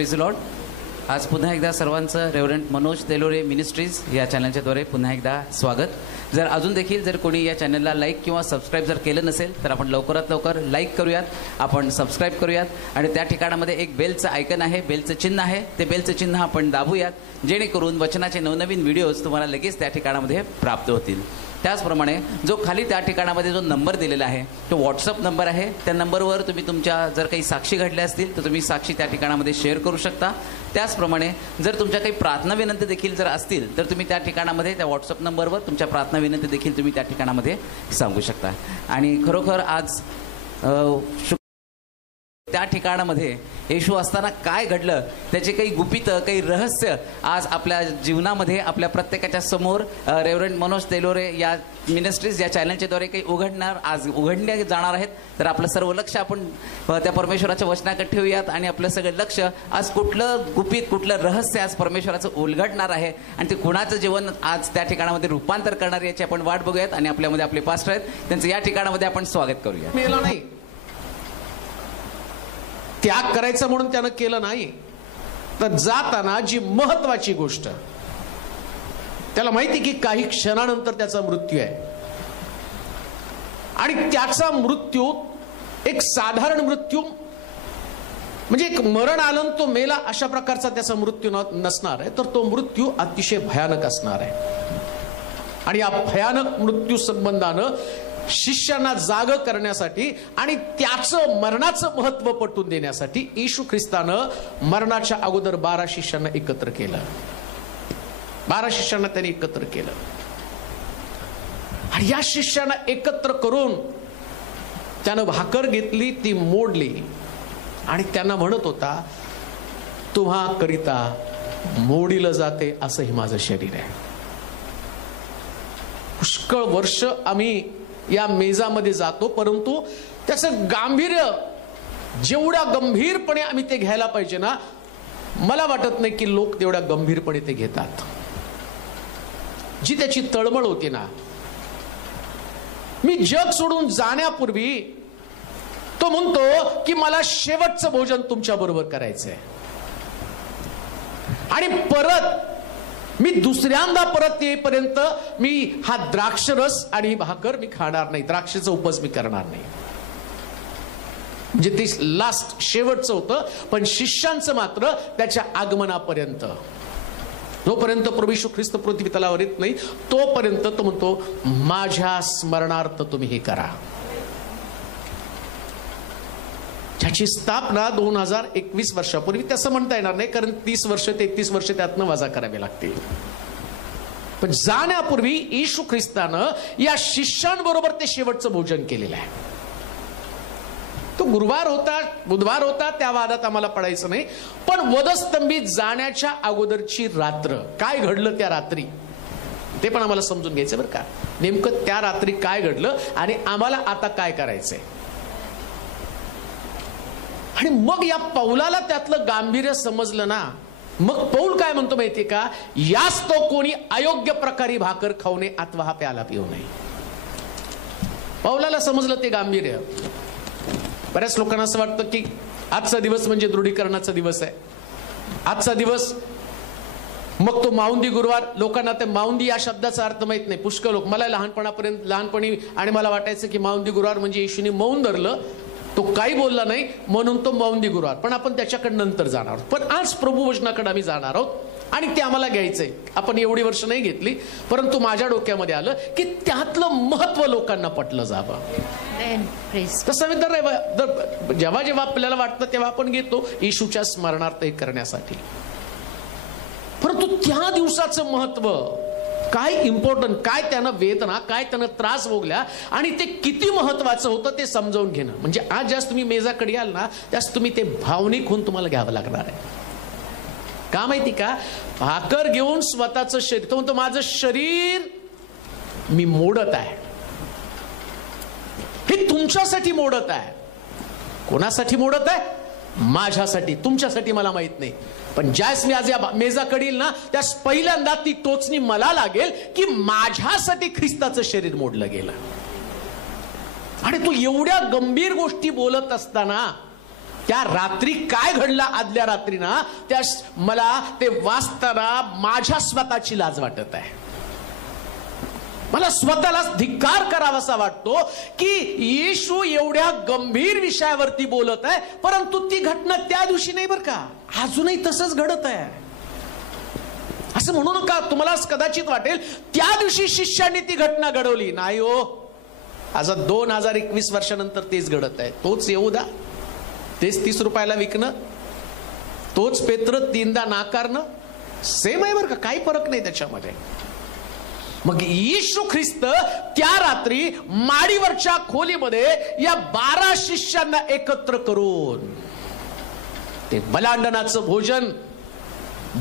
Praise the Lord. आज पुन्हा एकदा सर्वांचं रेव्हरंट मनोज तेलोरे मिनिस्ट्रीज या चॅनलच्याद्वारे पुन्हा एकदा स्वागत. जर अजून देखील जर कोणी या चॅनलला लाईक किंवा सबस्क्राईब जर केलं नसेल तर आपण लवकरात लवकर लाईक करूयात, आपण सबस्क्राईब करूयात आणि त्या ठिकाणामध्ये एक बेलचं आयकन आहे, बेलचं चिन्ह आहे, ते बेलचं चिन्ह आपण दाबूयात, जेणेकरून वचनाचे नवनवीन व्हिडिओज तुम्हाला लगेच त्या ठिकाणामध्ये प्राप्त होतील. त्याचप्रमाणे जो खाली त्या ठिकाणामध्ये जो नंबर दिलेला आहे तो व्हॉट्सअप नंबर आहे. त्या नंबरवर तुम्ही तुमच्या जर काही साक्षी घडल्या असतील तर तुम्ही साक्षी त्या ठिकाणामध्ये शेअर करू शकता. त्याचप्रमाणे जर तुमच्या काही प्रार्थना विनंती देखील जर असतील तर तुम्ही त्या ठिकाणामध्ये त्या व्हॉट्सअप नंबरवर तुमच्या प्रार्थना विनंती देखील तुम्ही त्या ठिकाणामध्ये सांगू शकता. आणि खरोखर आज त्या ठिकाणामध्ये येशू असताना काय घडलं त्याचे काही गुपित काही रहस्य आज आपल्या जीवनामध्ये आपल्या प्रत्येकाच्या समोर रेव्हरंट मनोज तेलोरे या मिनिस्ट्रीज या चॅनलच्याद्वारे काही उघडण्या जाणार आहेत. तर आपलं सर्व लक्ष आपण त्या परमेश्वराच्या वचनाकडे ठेवूयात आणि आपलं सगळं लक्ष आज कुठलं गुपित कुठलं रहस्य आज परमेश्वराचं उलगडणार आहे आणि ते कुणाचं जीवन आज त्या ठिकाणामध्ये रूपांतर करणार याची आपण वाट बघूयात. आणि आपल्यामध्ये आपले पास्टर आहेत, त्यांचं या ठिकाणामध्ये आपण स्वागत करूया. मेला नाही, त्याग करायचं म्हणून त्यानं केलं नाही, तर जाताना जी महत्वाची गोष्ट त्याला माहिती की काही क्षणानंतर त्याचा मृत्यू आहे आणि त्याचा मृत्यू एक साधारण मृत्यू म्हणजे एक मरण आलं तो मेला अशा प्रकारचा त्याचा मृत्यू नसणार आहे, तर तो मृत्यू अतिशय भयानक असणार आहे. आणि या भयानक मृत्यू संबंधानं शिष्यांना जाग करण्यासाठी आणि त्याचं मरणाचं महत्व पटवून देण्यासाठी येशू ख्रिस्तानं मरणाच्या अगोदर 12 शिष्यांना एकत्र केलं. 12 शिष्यांना त्यांनी एकत्र केलं आणि या शिष्यांना एकत्र करून त्यानं भाकर घेतली, ती मोडली आणि त्यांना म्हणत होता, तुम्हा करिता मोडीलं जाते असं हे माझं शरीर आहे. पुष्कळ वर्ष आम्ही या मेजामध्ये जातो, परंतु त्याचं गांभीर्य जेवढ्या गंभीरपणे आम्ही ते घ्यायला पाहिजे ना, मला वाटत नाही की लोक तेवढ्या गंभीरपणे ते घेतात. जी त्याची तळमळ होती ना, मी जग सोडून जाण्यापूर्वी तो म्हणतो की मला शेवटचं भोजन तुमच्या बरोबर करायचंय आणि परत मी दुसऱ्यांदा परत येईपर्यंत मी हा द्राक्षरस आणि भाकर मी खाणार नाही, द्राक्षाचा उपवास मी करणार नाही. म्हणजे ते लास्ट शेवटचं होतं. पण शिष्यांचं मात्र त्याच्या आगमनापर्यंत, जोपर्यंत प्रभू येशू ख्रिस्त पृथ्वी तलावर येत नाही तोपर्यंत तो म्हणतो माझ्या स्मरणार्थ तुम्ही हे करा. ज्याची स्थापना 2021 वर्षापूर्वी तसं म्हणता येणार नाही, कारण 30 वर्ष 33 वर्ष त्यातनं वजा करावे लागतील. पण जाण्यापूर्वी येशू ख्रिस्तानं या शिष्यांबरोबर ते शेवटचं भोजन केलेलं आहे. तो गुरुवार होता, बुधवार होता, त्या वादात आम्हाला पडायचं नाही. पण वधस्तंभीत जाण्याच्या अगोदरची रात्र काय घडलं त्या रात्री ते पण आम्हाला समजून घ्यायचं बरं का. नेमकं त्या रात्री काय घडलं आणि आम्हाला आता काय करायचंय. आणि मग या पौलाला त्यातलं गांभीर्य समजलं ना, मग पौल काय म्हणतो माहितीये का, याच तो कोणी अयोग्य प्रकारे भाकर खाऊ नये अथवा हा प्याला पिऊ नये. पौलाला समजलं ते गांभीर्य. बऱ्याच लोकांना असं वाटतं की आजचा दिवस म्हणजे दृढीकरणाचा दिवस आहे, आजचा दिवस मग तो माऊंदी गुरुवार. लोकांना ते माऊंदी या शब्दाचा अर्थ माहित नाही. पुष्कळ लोक, मला लहानपणी आणि मला वाटायचं की माऊंदी गुरुवार म्हणजे येशूने मौन धरलं, तो काही बोलला नाही म्हणून तो मौंदी गुरुवार. पण आपण त्याच्याकडे नंतर जाणार आहोत. पण आज प्रभू वचनाकडे आम्ही जाणार आहोत आणि ते आम्हाला घ्यायचंय. आपण एवढी वर्ष नाही घेतली, परंतु माझ्या डोक्यामध्ये आलं की त्यातलं महत्व लोकांना पटलं जावं. तसं जेव्हा जेव्हा आपल्याला वाटतं तेव्हा आपण घेतो येशूच्या स्मरणार्थ हे करण्यासाठी. परंतु त्या दिवसाचं महत्व काय, इम्पॉर्टंट काय, त्यानं वेदना काय, त्यानं त्रास भोगल्या आणि ते किती महत्वाचं होतं ते समजावून घेणं. म्हणजे आज जास्त तुम्ही मेजाकडे याल ना, जास्त तुम्ही ते भावनिक होऊन तुम्हाला घ्यावं लागणार आहे. का माहिती का, भाकर घेऊन स्वतःचं शरीर, तो म्हणतो माझं शरीर मी मोडत आहे. हे तुमच्यासाठी मोडत आहे. कोणासाठी मोडत आहे? माझ्यासाठी, तुमच्यासाठी मला माहित नाही. पण ज्यास मी आज या मेजाकडे येईल ना, त्यास पहिल्यांदा ती टोचणी मला लागेल की माझ्यासाठी ख्रिस्ताचं शरीर मोडलं गेलं. आणि तू एवढ्या गंभीर गोष्टी बोलत असताना त्या रात्री काय घडलं आदल्या रात्री ना, त्या मला ते वाचताना माझ्या स्वतःची लाज वाटत आहे. मला स्वतःला धिक्कार करावासा वाटतो की येशू एवढ्या गंभीर विषयावरती बोलत आहे, परंतु ती घटना त्या दिवशी नाही बरं का, अजूनही तसंच घडत आहे. असं म्हणू नका, तुम्हाला कदाचित वाटेल त्या दिवशी शिष्यांनी ती घटना घडवली. नाही हो, आज 2021 वर्षानंतर तेच घडत आहे. तोच येहूदा, तेच 30 रुपयाला विकणं, तोच पेत्र 3दा नाकारणं, सेम आहे बरं का, काही फरक नाही त्याच्यामध्ये. मग येशू ख्रिस्त त्या रात्री माडीवरच्या खोलीमध्ये या 12 शिष्यांना एकत्र करून ते वलांडनाचं भोजन,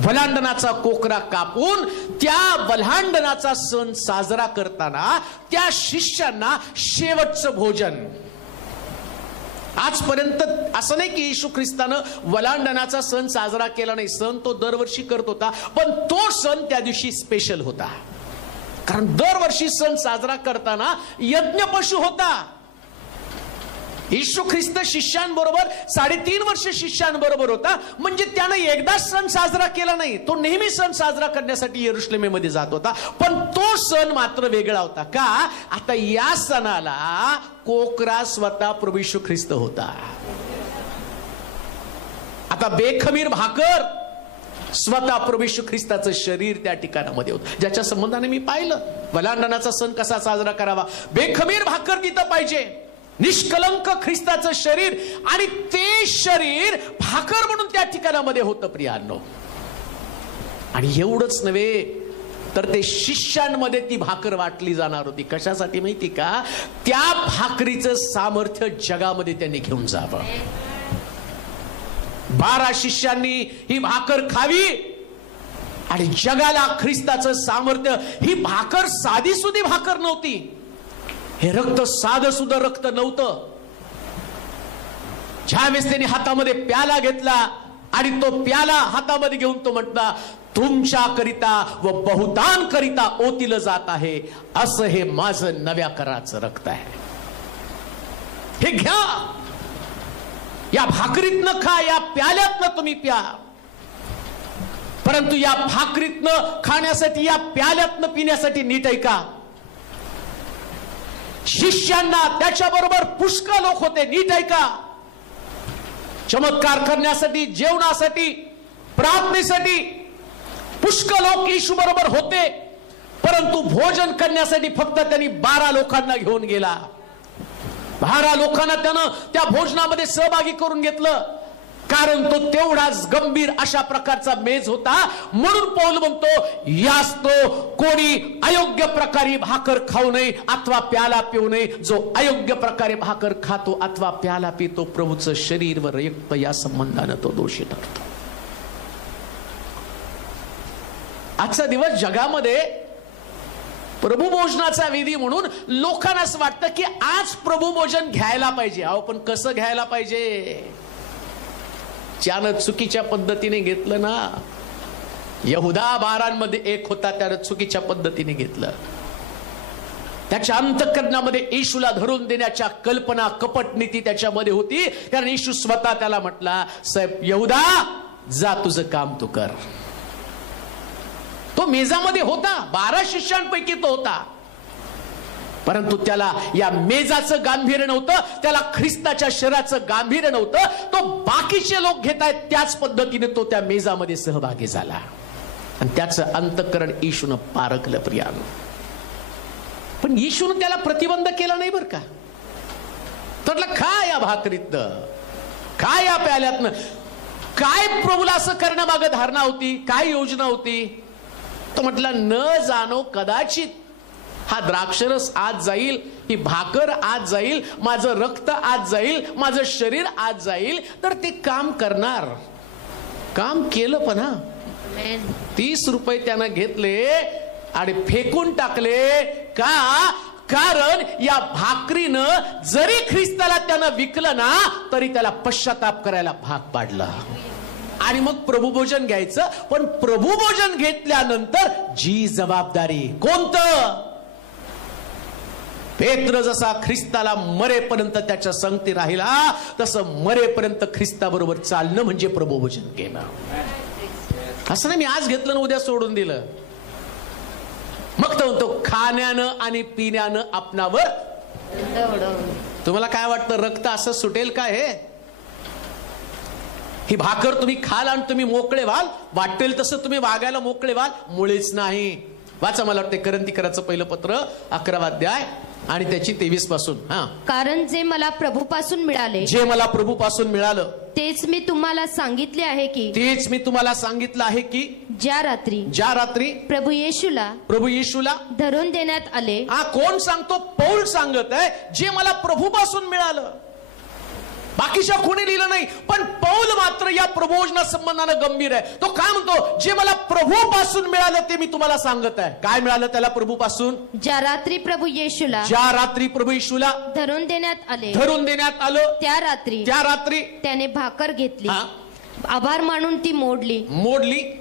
वलांडनाचा कोकरा कापून त्या वलांडनाचा सण साजरा करताना त्या शिष्यांना शेवटचं भोजन. आजपर्यंत असं नाही की येशू ख्रिस्तानं वलांडनाचा सण साजरा केला नाही, सण तो दरवर्षी करत होता, पण तो सण त्या दिवशी स्पेशल होता. कारण दरवर्षी सण साजरा करताना यज्ञ पशु होता. येशू ख्रिस्त शिष्यांबरोबर 3.5 वर्ष शिष्यांबरोबर होता, म्हणजे त्यानं एकदाच सण साजरा केला नाही, तो नेहमी सण साजरा करण्यासाठी यरुशलेमेमध्ये जात होता. पण तो सण मात्र वेगळा होता. का? आता या सणाला कोकरा स्वतः प्रभू येशू ख्रिस्त होता. आता बेखमीर भाकर स्वतः प्रभू येशू ख्रिस्ताचं शरीर त्या ठिकाणामध्ये होतं, ज्याच्या संबंधाने मी पाहिलं वलांडनाचा सण कसा साजरा करावा. बेखमीर भाकर तिथं पाहिजे, निष्कलंक ख्रिस्ताचं शरीर, आणि ते शरीर भाकर म्हणून त्या ठिकाणामध्ये होतं प्रियांनो. आणि एवढंच नव्हे तर ते शिष्यांमध्ये ती भाकर वाटली जाणार होती. कशासाठी माहिती का? त्या भाकरीचं सामर्थ्य जगामध्ये त्यांनी घेऊन जावं. 12 शिष्यांनी ही भाकर खावी आणि जगाला ख्रिस्ताचं सामर्थ्य. ही भाकर साधी सुधी भाकर नव्हती, हे रक्त साधं सुद्धा रक्त नव्हतं. ज्यावेळेस त्यांनी हातामध्ये प्याला घेतला आणि तो प्याला हातामध्ये घेऊन तो म्हटला, तुमच्या करिता व बहुतान करिता ओतिलं जात आहे, असं हे माझं नव्या कराचं रक्त आहे, हे घ्या, या भाकरीतनं खा, या प्याल्यातनं तुम्ही प्या. परंतु या भाकरीतनं खाण्यासाठी, या प्याल्यातनं पिण्यासाठी नीट ऐका, शिष्यांना त्याच्याबरोबर पुष्कळ लोक होते, नीट ऐका. चमत्कार करण्यासाठी, जेवणासाठी, प्रार्थनेसाठी पुष्कळ लोक येशू बरोबर होते, परंतु भोजन करण्यासाठी फक्त त्यांनी 12 लोकांना घेऊन गेला. 12 लोकांना त्यानं त्या भोजनामध्ये सहभागी करून घेतलं, कारण तो तेवढाच गंभीर अशा प्रकारचा मेज होता. म्हणून पौल म्हणतो, यास तो कोणी अयोग्य प्रकारे भाकर खाऊ नये अथवा प्याला पिऊ नये. जो अयोग्य प्रकारे भाकर खातो अथवा प्याला पितो, प्रभूचं शरीर व रक्त या संबंधानं तो दोषी ठरतो. आजचा दिवस जगामध्ये प्रभू भोजनाचा विधी म्हणून लोकांना असं वाटतं की आज प्रभू भोजन घ्यायला पाहिजे. अहो, पण कसं घ्यायला पाहिजे? त्यानं चुकीच्या पद्धतीने घेतलं ना. यहुदा 12 एक होता, त्यानं चुकीच्या पद्धतीने घेतलं. त्याच्या अंतःकरणामध्ये येशूला धरून देण्याच्या कल्पना, कपट नीती त्याच्यामध्ये होती. कारण येशू स्वतः त्याला म्हटला, साहेब यहुदा, जा तुझं काम तू कर. तो मेजामध्ये होता, 12 शिष्यांपैकी तो होता, परंतु त्याला या मेजाचं गांभीर्य नव्हतं, त्याला ख्रिस्ताच्या शरीराचं गांभीर्य नव्हतं. तो बाकीचे लोक घेत आहेत त्याच पद्धतीने तो त्या मेजामध्ये सहभागी झाला आणि त्याचं अंतःकरण येशूनं पारखलं प्रियानो. पण येशूनं त्याला प्रतिबंध केला नाही बरं का. तर खा या भाकरीतनं, खा या प्याल्यातनं. काय प्रभूला असं करण्यामागे धारणा होती, काय योजना होती? तो म्हटला, न जाणो कदाचित हा द्राक्षरस आज जाईल, ही भाकर आज जाईल, माझं रक्त आज जाईल, माझं शरीर आज जाईल, तर ते काम करणार. काम केलं पण हा. 30 रुपये त्यानं घेतले आणि फेकून टाकले. का? कारण या भाकरीनं जरी ख्रिस्ताला त्यानं विकलं ना, तरी त्याला पश्चाताप करायला भाग पाडला. आणि मग प्रभुभोजन घ्यायचं. पण प्रभुभोजन घेतल्यानंतर जी जबाबदारी, कोणतं? पेत्र जसा ख्रिस्ताला मरेपर्यंत त्याच्या संगती राहिला, तसं मरेपर्यंत ख्रिस्ताबरोबर चालणं म्हणजे प्रभुभोजन घेणं. असं नाही मी आज घेतलं ना उद्या सोडून दिलं. मग तो म्हणतो खाण्यानं आणि पिण्यानं आपणावर. तुम्हाला काय वाटतं रक्त असं सुटेल का? ही भाकर तुम्ही खाल आणि तुम्ही मोकळे व्हाल, वाटेल तसं तुम्ही वागायला मोकळे व्हाल? मुळीच नाही. वाचा, मला वाटते करंथीकराचं पहिलं पत्र 11वा अध्याय आणि त्याची 23 पासून. कारण जे मला प्रभूपासून मिळाले, जे मला प्रभूपासून मिळालं तेच मी तुम्हाला सांगितले आहे की, तेच मी तुम्हाला सांगितलं आहे की, ज्या रात्री प्रभू येशूला धरून देण्यात आले. कोण सांगतो? पौल सांगत आहे, जे मला प्रभूपासून मिळालं. बाकीच्या कोणी लिहिलं नाही, पण पौल मात्र या प्रभोजना संबंधानं गंभीर आहे. तो काय म्हणतो? जे मला प्रभूपासून मिळालं ते मी तुम्हाला सांगत आहे. काय मिळालं त्याला प्रभूपासून? ज्या रात्री प्रभू येशूला धरून देण्यात आलं, त्या रात्री त्याने भाकर घेतली, आभार मानून ती मोडली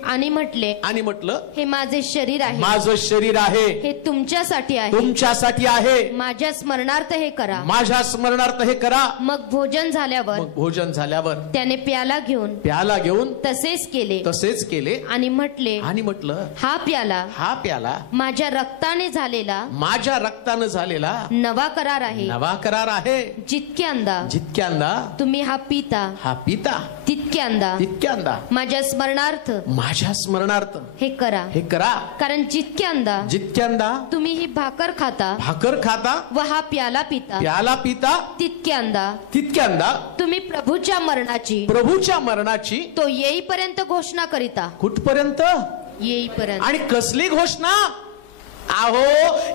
आणि म्हटलं, हे माझे शरीर आहे, माझं शरीर आहे, हे तुमच्यासाठी आहे, माझ्या स्मरणार्थ हे करा. मग भोजन झाल्यावर त्याने प्याला घेऊन तसेच केले आणि म्हटलं, हा प्याला माझ्या रक्ताने झालेला नवा करार आहे. जितक्यांदा तुम्ही हा पिता तितक्यांदा माझ्या स्मरणार्थ हे करा. कारण जितक्यांदा तुम्ही ही भाकर खाता व हा प्याला पिता तितक्यांदा तुम्ही प्रभूच्या मरणाची तो येईपर्यंत घोषणा करिता. कुठपर्यंत? येईपर्यंत. आणि कसली घोषणा?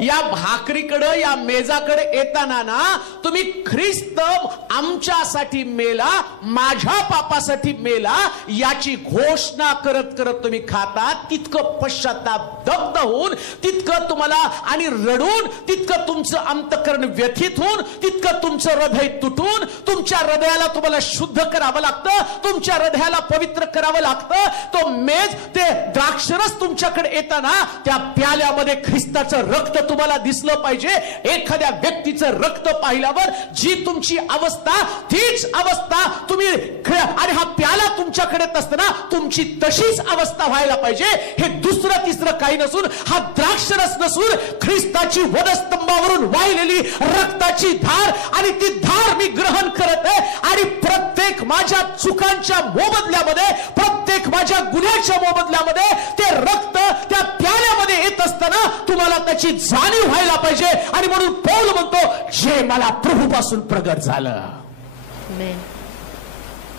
या भाकरीकडे, या मेजाकडे येताना ना, तुम्ही ख्रिस्त आमच्यासाठी मेला, माझ्या पापासाठी मेला, याची घोषणा करत करत तुम्ही खाता. तितकं पश्चाताप दग्ध होऊन, तितकं तुम्हाला आणि रडून, तितकं तुमचं अंतःकरण व्यथित होऊन, तितकं तुमचं हृदय तुटून, तुमच्या हृदयाला तुम्हाला शुद्ध करावं लागतं, तुमच्या हृदयाला पवित्र करावं लागतं. तो मेज, ते द्राक्षरस तुमच्याकडे येताना त्या प्याल्यामध्ये ख्रिस्ताचं रक्त तुम्हाला दिसलं पाहिजे. एखाद्या व्यक्तीचं रक्त पाहिल्यावर जी तुमची अवस्था, तीच अवस्था तुम्ही, आणि हा प्याला तुमच्याकडे असताना तुमची तशीच अवस्था व्हायला पाहिजे. हे दुसरं तिसरं काही नसून, हा द्राक्षरस नसून, ख्रिस्ताची वधस्तंभावरून वाहिलेली रक्ताची धार. आणि ती धार मी ग्रहण करत आहे आणि प्रत्येक माझ्या चुकांच्या मोबदल्यामध्ये, प्रत्येक माझ्या गुन्ह्याच्या मोबदल्यामध्ये ते रक्त त्या प्याल्यामध्ये येत असताना तुम्हाला त्याची जाणीव व्हायला पाहिजे. आणि म्हणून पौल म्हणतो, जे मला प्रभूपासून प्रगट झालं.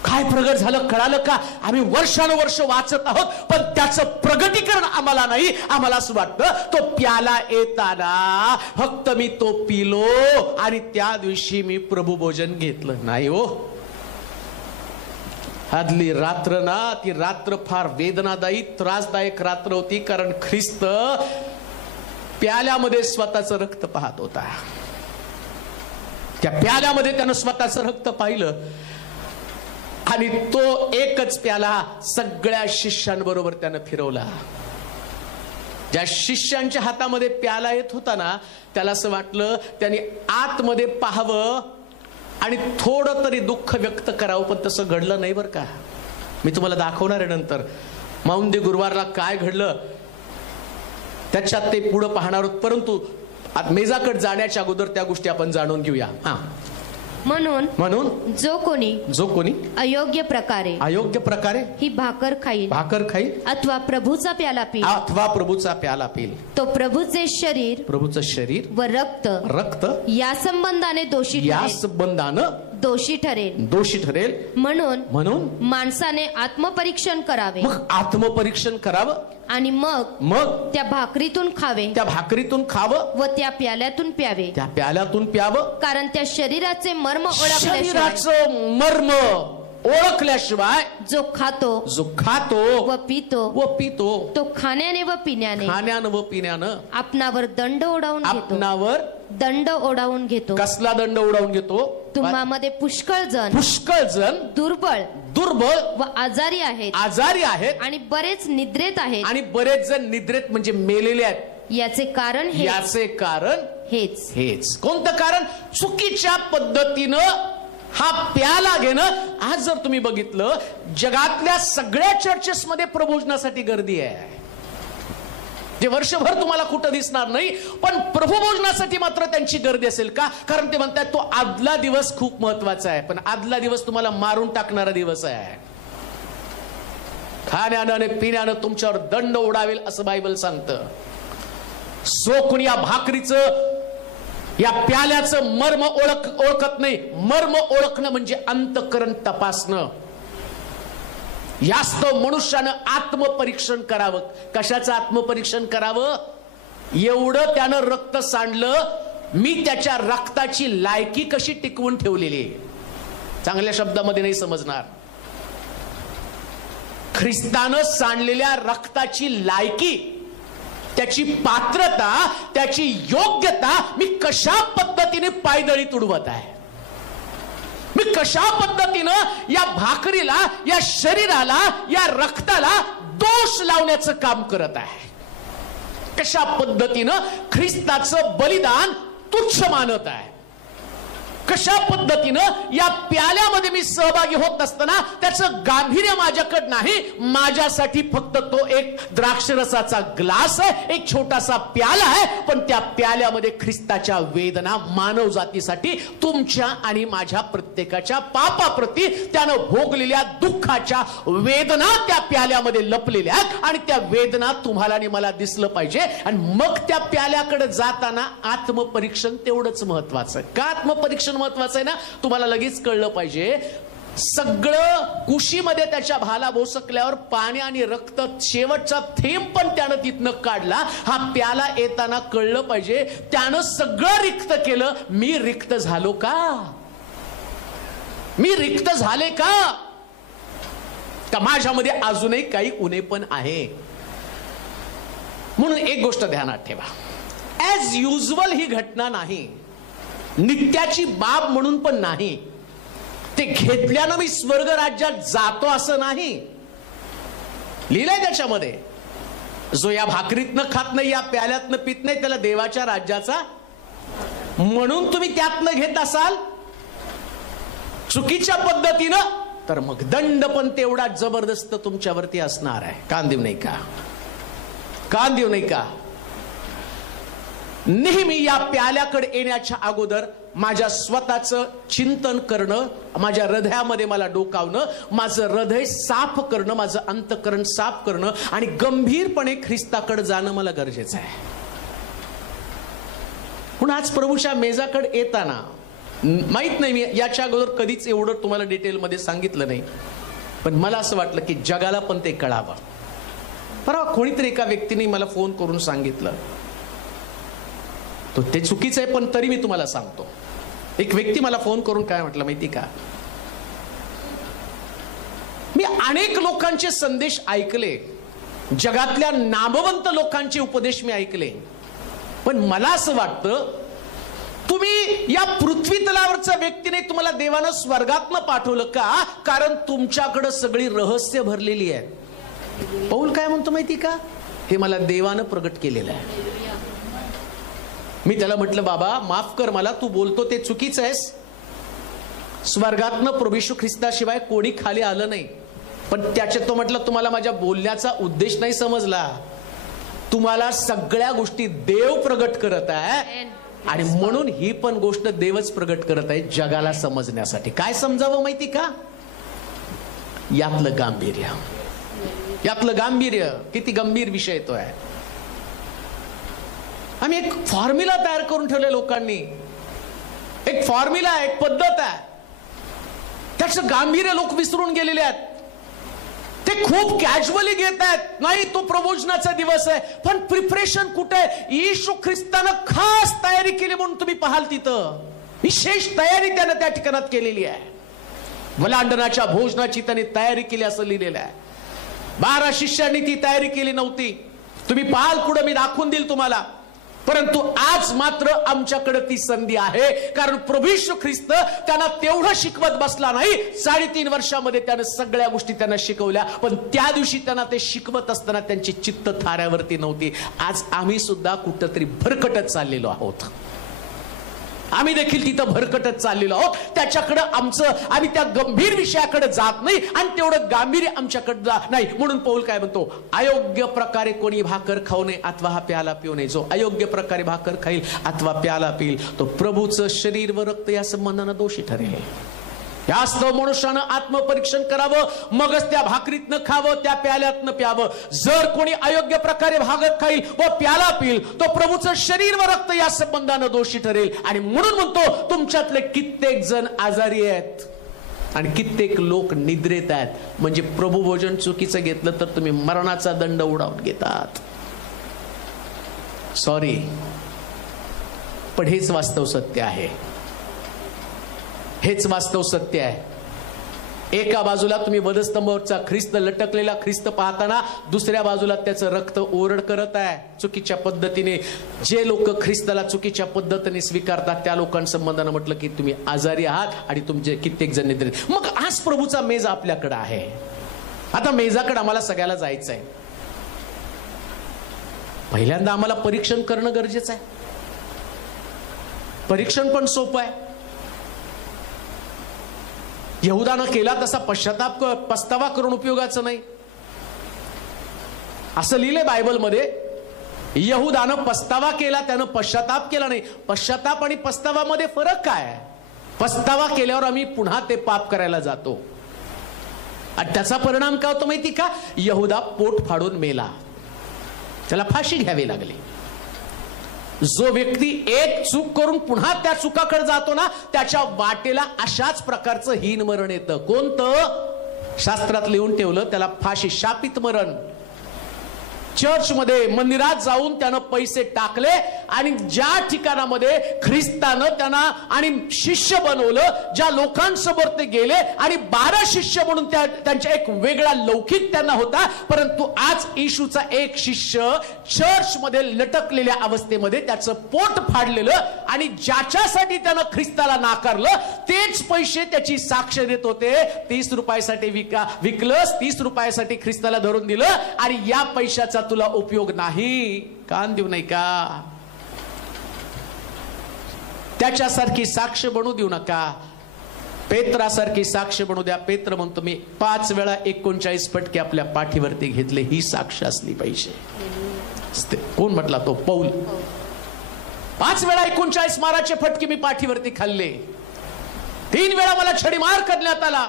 काय प्रगट झालं कळालं का? आम्ही वर्षानुवर्ष वाचत आहोत, पण त्याचं प्रगटीकरण आम्हाला नाही. आम्हाला असं वाटतं तो प्याला येताना फक्त मी तो पिलो आणि त्या दिवशी मी प्रभुभोजन घेतलं. नाही हो. आदली रात्र ना, ती रात्र फार वेदनादायी, त्रासदायक रात्र होती. कारण ख्रिस्त प्याल्यामध्ये स्वतःचं रक्त पाहत होता. त्या प्याल्यामध्ये त्यानं स्वतःचं रक्त पाहिलं आणि तो एकच प्याला सगळ्या शिष्यांबरोबर त्यानं फिरवला. ज्या शिष्यांच्या हातामध्ये प्याला येत होता ना, त्याला असं वाटलं त्यांनी आतमध्ये पाहावं आणि थोडं तरी दुःख व्यक्त करावं, पण तसं घडलं नाही बरं का. मी तुम्हाला दाखवणार आहे नंतर माऊंदी गुरुवारला काय घडलं, त्याच्यात ते पुढे पाहणार आहोत. परंतु मेजाकडे जाण्याच्या अगोदर त्या गोष्टी आपण जाणून घेऊया. म्हणून जो कोणी अयोग्य प्रकारे ही भाकर खाईल अथवा प्रभूचा प्याला पिल तो प्रभूचे शरीर व रक्त या संबंधाने दोषी ठरेल. म्हणून माणसाने आत्मपरीक्षण करावे. मग आत्मपरीक्षण करावं आणि मग त्या भाकरीतून खावं व त्या प्याल्यातून प्यावं. कारण त्या शरीराचे मर्म ओळखल्याशिवाय जो खातो व पितो तो खाण्याने व पिण्यानं आपणावर दंड ओढावून घेतो. कसला दंड ओढावून घेतो? तुम्हामध्ये पुष्कळ जण दुर्बळ व आजारी आहेत आणि बरेच निद्रेत आहेत. आणि बरेच जण निद्रेत म्हणजे मेलेले आहेत. याचे कारण हेच. कोणतं कारण? चुकीच्या पद्धतीनं हा प्याला घेणं. आज जर तुम्ही बघितलं, जगातल्या सगळ्या चर्चेसमध्ये प्रभोजनासाठी गर्दी आहे. जे वर्षभर तुम्हाला कुठं दिसणार नाही, पण प्रभुभोजनासाठी मात्र त्यांची गर्दी असेल. का? कारण ते म्हणतात तो आदला दिवस खूप महत्वाचा आहे. पण आदला दिवस तुम्हाला मारून टाकणारा दिवस आहे. खाण्यानं आणि पिण्यानं तुमच्यावर दंड उडावेल असं बायबल सांगतं. सो कुणी या भाकरीचं, या प्याल्याचं मर्म ओळखत नाही. मर्म ओळखणं म्हणजे अंतःकरण तपासणं. यास्त मनुष्यानं आत्मपरीक्षण करावं. कशाचं आत्मपरीक्षण करावं? एवढं त्यानं रक्त सांडलं, मी त्याच्या रक्ताची लायकी कशी टिकवून ठेवलेली आहे. चांगल्या शब्दामध्ये नाही समजणार. ख्रिस्तानं सांडलेल्या रक्ताची लायकी, त्याची पात्रता, त्याची योग्यता मी कशा पद्धतीने पायदळी तुडवत आहे, मी कशा पद्धतीनं या भाकरीला, या शरीराला, या रक्ताला दोष लावण्याचं काम करत आहे. कशा पद्धतीनं ख्रिस्ताचं बलिदान तुच्छ मानत आहे. कशा पद्धतीनं या प्याल्यामध्ये मी सहभागी होत असताना त्याचं गांभीर्य माझ्याकडे नाही. माझ्यासाठी फक्त तो एक द्राक्षरसाचा ग्लास आहे, एक छोटासा प्याला आहे. पण त्या प्याल्यामध्ये ख्रिस्ताच्या वेदना, मानव जातीसाठी, तुमच्या आणि माझ्या प्रत्येकाच्या पापाप्रती त्यानं भोगलेल्या दुःखाच्या वेदना त्या प्याल्यामध्ये लपलेल्या आहेत. आणि त्या वेदना तुम्हाला आणि मला दिसलं पाहिजे. आणि मग त्या प्याल्याकडे जाताना आत्मपरीक्षण तेवढंच महत्वाचं आहे. का आत्मपरीक्षण महत्वाचं आहे ना? तुम्हाला लगेच कळलं पाहिजे. सगळं कुशीमध्ये त्याच्या भाला भोसकल्यावर पाणी आणि रक्त, शेवटचा थेंब पण त्यानं तिथनं काढला. हा प्याला येताना कळलं पाहिजे त्यानं सगळं रिक्त केलं. मी रिक्त झालो का? मी रिक्त झाले का? का माझ्यामध्ये अजूनही काही उणेपण आहे? म्हणून एक गोष्ट ध्यानात ठेवा. ऍज युजल ही घटना नाही, नित्याची बाब म्हणून पण नाही. ते घेतल्यानं मी स्वर्ग राज्यात जातो असं नाही. लिहिलंय त्याच्यामध्ये, जो या भाकरीतनं खात नाही, या प्याल्यातनं पित नाही, त्याला देवाच्या राज्याचा. म्हणून तुम्ही त्यातनं घेत असाल चुकीच्या पद्धतीनं, तर मग दंड पण तेवढा जबरदस्त तुमच्यावरती असणार आहे. कान देऊ नाही का? कान देऊ नाही का? नेहमी या प्याल्याकडे येण्याच्या अगोदर माझ्या स्वतःचं चिंतन करणं, माझ्या हृदयामध्ये मला डोकावणं, माझं हृदय साफ करणं, माझं अंतःकरण साफ करणं आणि गंभीरपणे ख्रिस्ताकडे जाणं मला गरजेचं आहे. म्हणून आज प्रभूच्या मेजाकडे येताना, माहित नाही मी याच्या अगोदर कधीच एवढं तुम्हाला डिटेलमध्ये सांगितलं नाही, पण मला असं वाटलं की जगाला पण ते कळावं. परवा कोणीतरी एका व्यक्तीने मला फोन करून सांगितलं, तो ते चुकीचं आहे पण तरी मी तुम्हाला सांगतो. एक व्यक्ती मला फोन करून काय म्हटलं माहिती का? मी अनेक लोकांचे संदेश ऐकले, जगातल्या नामवंत लोकांचे उपदेश मी ऐकले, पण मला असं वाटतं तुम्ही या पृथ्वी तलावरच्या व्यक्तीने तुम्हाला देवानं स्वर्गातनं पाठवलं का? कारण तुमच्याकडे सगळी रहस्य भरलेली आहेत. पौल काय म्हणतो माहिती का? हे मला देवानं प्रगट केलेलं आहे. मी त्याला म्हटलं, बाबा माफ कर मला, तू बोलतो ते चुकीचं आहेस. स्वर्गातनं प्रभू येशू ख्रिस्ताशिवाय कोणी खाली आलं नाही. पण त्याच्यात तो म्हटलं, तुम्हाला माझ्या बोलण्याचा उद्देश नाही समजला. तुम्हाला सगळ्या गोष्टी देव प्रगट करत आहे आणि म्हणून ही पण गोष्ट देवच प्रगट करत आहे जगाला समजण्यासाठी. काय समजावं माहिती का? यातलं गांभीर्य, यातलं गांभीर्य. किती गंभीर विषय तो आहे. आम्ही एक फॉर्म्युला तयार करून ठेवले लोकांनी. एक फॉर्म्युला, एक पद्धत आहे. त्याचं गांभीर्य लोक विसरून गेलेले आहेत. ते खूप कॅज्युअली घेत आहेत. नाही तो प्रबोधनाचा दिवस आहे, पण प्रिपरेशन कुठे आहे? येशू ख्रिस्तानं खास तयारी केली म्हणून तुम्ही पाहाल तिथं विशेष तयारी त्यानं त्या ठिकाणात केलेली आहे. वलांडनाच्या भोजनाची त्याने तयारी केली असं लिहिलेलं आहे. 12 शिष्यांनी ती तयारी केली नव्हती. तुम्ही पाहाल पुढे, मी दाखवून देईल तुम्हाला. परंतु आज मात्र आमच्याकडे ती संधी आहे, कारण प्रभू येशू ख्रिस्त त्यांना तेवढं शिकवत बसला नाही. 3.5 वर्षामध्ये त्यानं सगळ्या गोष्टी त्यांना शिकवल्या, पण त्या दिवशी त्यांना ते शिकवत असताना त्यांची चित्त थाऱ्यावरती नव्हती. आज आम्ही सुद्धा कुठंतरी भरकटत चाललेलो आहोत. आम्ही देखील तिथं भरकटत चाललेलो आहोत. त्याच्याकडे आम्ही त्या गंभीर विषयाकडे जात नाही आणि तेवढं गांभीर्य आमच्याकडे नाही. म्हणून पौल काय म्हणतो, अयोग्य प्रकारे कोणी भाकर खाऊ नये अथवा हा प्याला पिऊ नये. जो अयोग्य प्रकारे भाकर खाईल अथवा प्याला पिईल तो प्रभूचं शरीर व रक्त या संबंधानं दोषी ठरेल. यास्तव मनुष्यानं आत्मपरीक्षण करावं, मगच त्या भाकरीतनं खावं, त्या प्याल्यातनं प्यावं. जर कोणी अयोग्य प्रकारे भाकर खाईल व प्याला पिईल तो प्रभूचं शरीर व रक्त या संबंधानं दोषी ठरेल. आणि म्हणून म्हणतो, तुमच्यातले कित्येक जण आजारी आहेत आणि कित्येक लोक निद्रेत आहेत. म्हणजे प्रभू भोजन चुकीचं घेतलं तर तुम्ही मरणाचा दंड उडवून घेतात. सॉरी, पण हेच वास्तव सत्य आहे. हेच वास्तव सत्य आहे. एका बाजूला तुम्ही वधस्तंभावरचा ख्रिस्त लटकलेला ख्रिस्त पाहताना दुसऱ्या बाजूला त्याचं रक्त ओरड करत आहे चुकीच्या पद्धतीने. जे लोक ख्रिस्ताला चुकीच्या पद्धतीने स्वीकारतात त्या लोकांसंबंधानं म्हटलं की तुम्ही आजारी आहात आणि तुमचे कित्येक जण निद्रित. मग आज प्रभूचा मेज आपल्याकडे आहे. आता मेजाकडे आम्हाला सगळ्याला जायचं आहे. पहिल्यांदा आम्हाला परीक्षण करणं गरजेचं आहे. परीक्षण पण सोपं आहे. यहुदानं केला तसा पस्तावा करून उपयोगाचं नाही. असं लिहिलंय बायबलमध्ये, यहुदानं पस्तावा केला, त्यानं पश्चाताप केला नाही. पश्चाताप आणि पस्तावामध्ये फरक काय आहे? पस्तावा केल्यावर आम्ही पुन्हा ते पाप करायला जातो आणि त्याचा परिणाम काय होतो माहिती का? यहुदा पोट फाडून मेला, त्याला फाशी घ्यावी लागली. जो व्यक्ती एक चूक करून पुन्हा त्या चुकाकडे जातो ना, त्याच्या वाटेला अशाच प्रकारचं हीन मरण येतं. कोणतं? शास्त्रात लिहून ठेवलं त्याला फाशी, शापित मरण. चर्चमध्ये मंदिरात जाऊन त्यानं पैसे टाकले आणि ज्या ठिकाणामध्ये ख्रिस्तानं त्यांना आणि शिष्य बनवलं, ज्या लोकांसमोर ते गेले आणि 12 शिष्य म्हणून त्यांचा एक वेगळा लौकिक त्यांना होता. परंतु आज येशूचा एक शिष्य चर्चमध्ये लटकलेल्या अवस्थेमध्ये त्याचं पोट फाडलेलं आणि ज्याच्यासाठी त्यानं ख्रिस्ताला नाकारलं तेच पैसे त्याची साक्ष देत होते. 30 रुपयासाठी विकलंस, 30 रुपयासाठी ख्रिस्ताला धरून दिलं आणि या पैशाचा तुला उपयोग नाही. कान देऊ नाही का? त्याच्यासारखी साक्ष बनू देऊ नका. पेत्रासारखी साक्ष बनू द्या. पेत्र म्हणतो, मी 5 वेळा 39 फटके आपल्या पाठीवरती घेतले. ही साक्ष असली पाहिजे. कोण म्हटला? तो पौल. 5 वेळा 39 माराचे फटके मी पाठीवरती खाल्ले. 3 वेळा मला छडी मार करण्यात आला.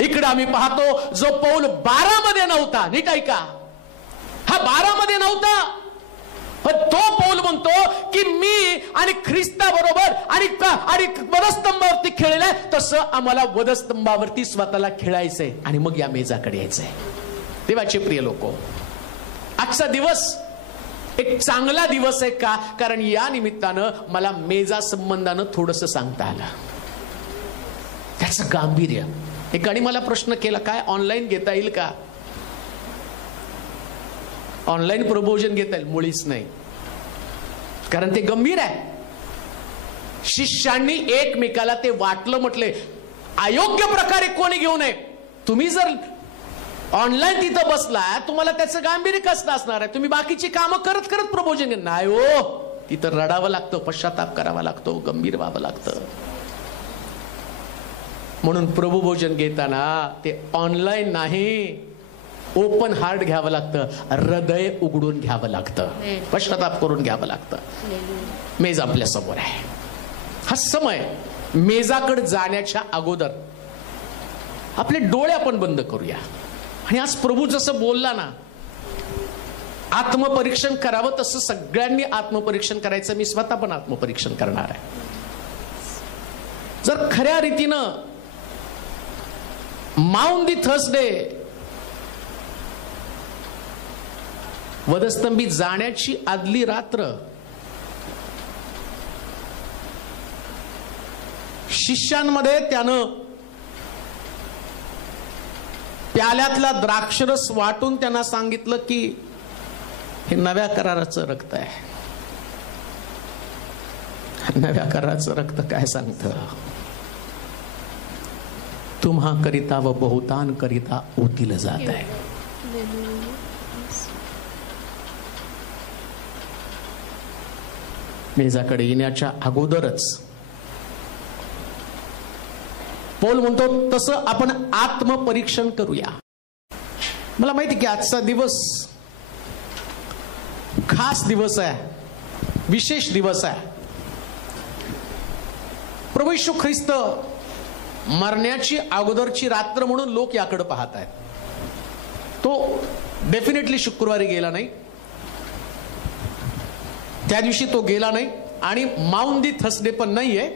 इकडे आम्ही पाहतो जो पौल 12 मध्ये नव्हता. नीट ऐका, हा 12 मध्ये नव्हता, पण तो पौल म्हणतो की मी आणि ख्रिस्ता बरोबर आणि वधस्तंभावरती खेळलाय, तसं आम्हाला वधस्तंभावरती स्वतःला खेळायचंय आणि मग या मेजाकडे यायचंय. देवाचे प्रिय लोक, आजचा दिवस एक चांगला दिवस आहे का? कारण या निमित्तानं मला मेजा संबंधानं थोडंसं सांगता आलं, त्याचं गांभीर्य. एकाने मला प्रश्न केला, काय ऑनलाईन घेता येईल का? ऑनलाईन प्रबोधन घेता येईल? मुळीच नाही, कारण ते गंभीर आहे. शिष्यांनी एकमेकाला ते वाटलं, म्हटले अयोग्य प्रकारे कोणी घेऊ नये. तुम्ही जर ऑनलाईन तिथं बसलाय, तुम्हाला त्याचं गांभीर्य कसं असणार आहे? तुम्ही बाकीची कामं करत करत प्रबोधन घेत नाही हो. तिथं रडावं लागतं, पश्चाताप करावा लागतो, गंभीर व्हावं लागतं. म्हणून प्रभुभोजन घेताना ते ऑनलाईन नाही, ओपन हार्ट घ्यावं लागतं, हृदय उघडून घ्यावं लागतं, पश्चाताप करून घ्यावं लागतं. मेज आपल्या समोर आहे. हा समय मेजाकडे जाण्याच्या अगोदर आपले डोळे आपण बंद करूया आणि आज प्रभू जसं बोलला ना, आत्मपरीक्षण करावं, तसं सगळ्यांनी आत्मपरीक्षण करायचं. मी स्वतः पण आत्मपरीक्षण करणार आहे. जर खऱ्या रीतीनं माउंडी थर्सडे वधस्तंभी जाण्याची आदली रात्र शिष्यांमध्ये त्यानं प्याल्यातला द्राक्षरस वाटून त्यांना सांगितलं की हे नव्या कराराचं रक्त आहे. नव्या कराराचं रक्त काय सांगतं? तुम्हा करिता व बहुतान करिता ओतिलं जात आहे. मेजाकडे येण्याच्या अगोदरच पौल म्हणतो तसं आपण आत्मपरीक्षण करूया. मला माहिती की आजचा दिवस खास दिवस आहे, विशेष दिवस आहे. प्रभू येशू ख्रिस्त मरण्याची अगोदरची रात्र म्हणून लोक याकडे पाहत आहेत. तो डेफिनेटली शुक्रवारी गेला नाही, त्या दिवशी तो गेला नाही आणि माउंदी थर्सडे पण नाहीये.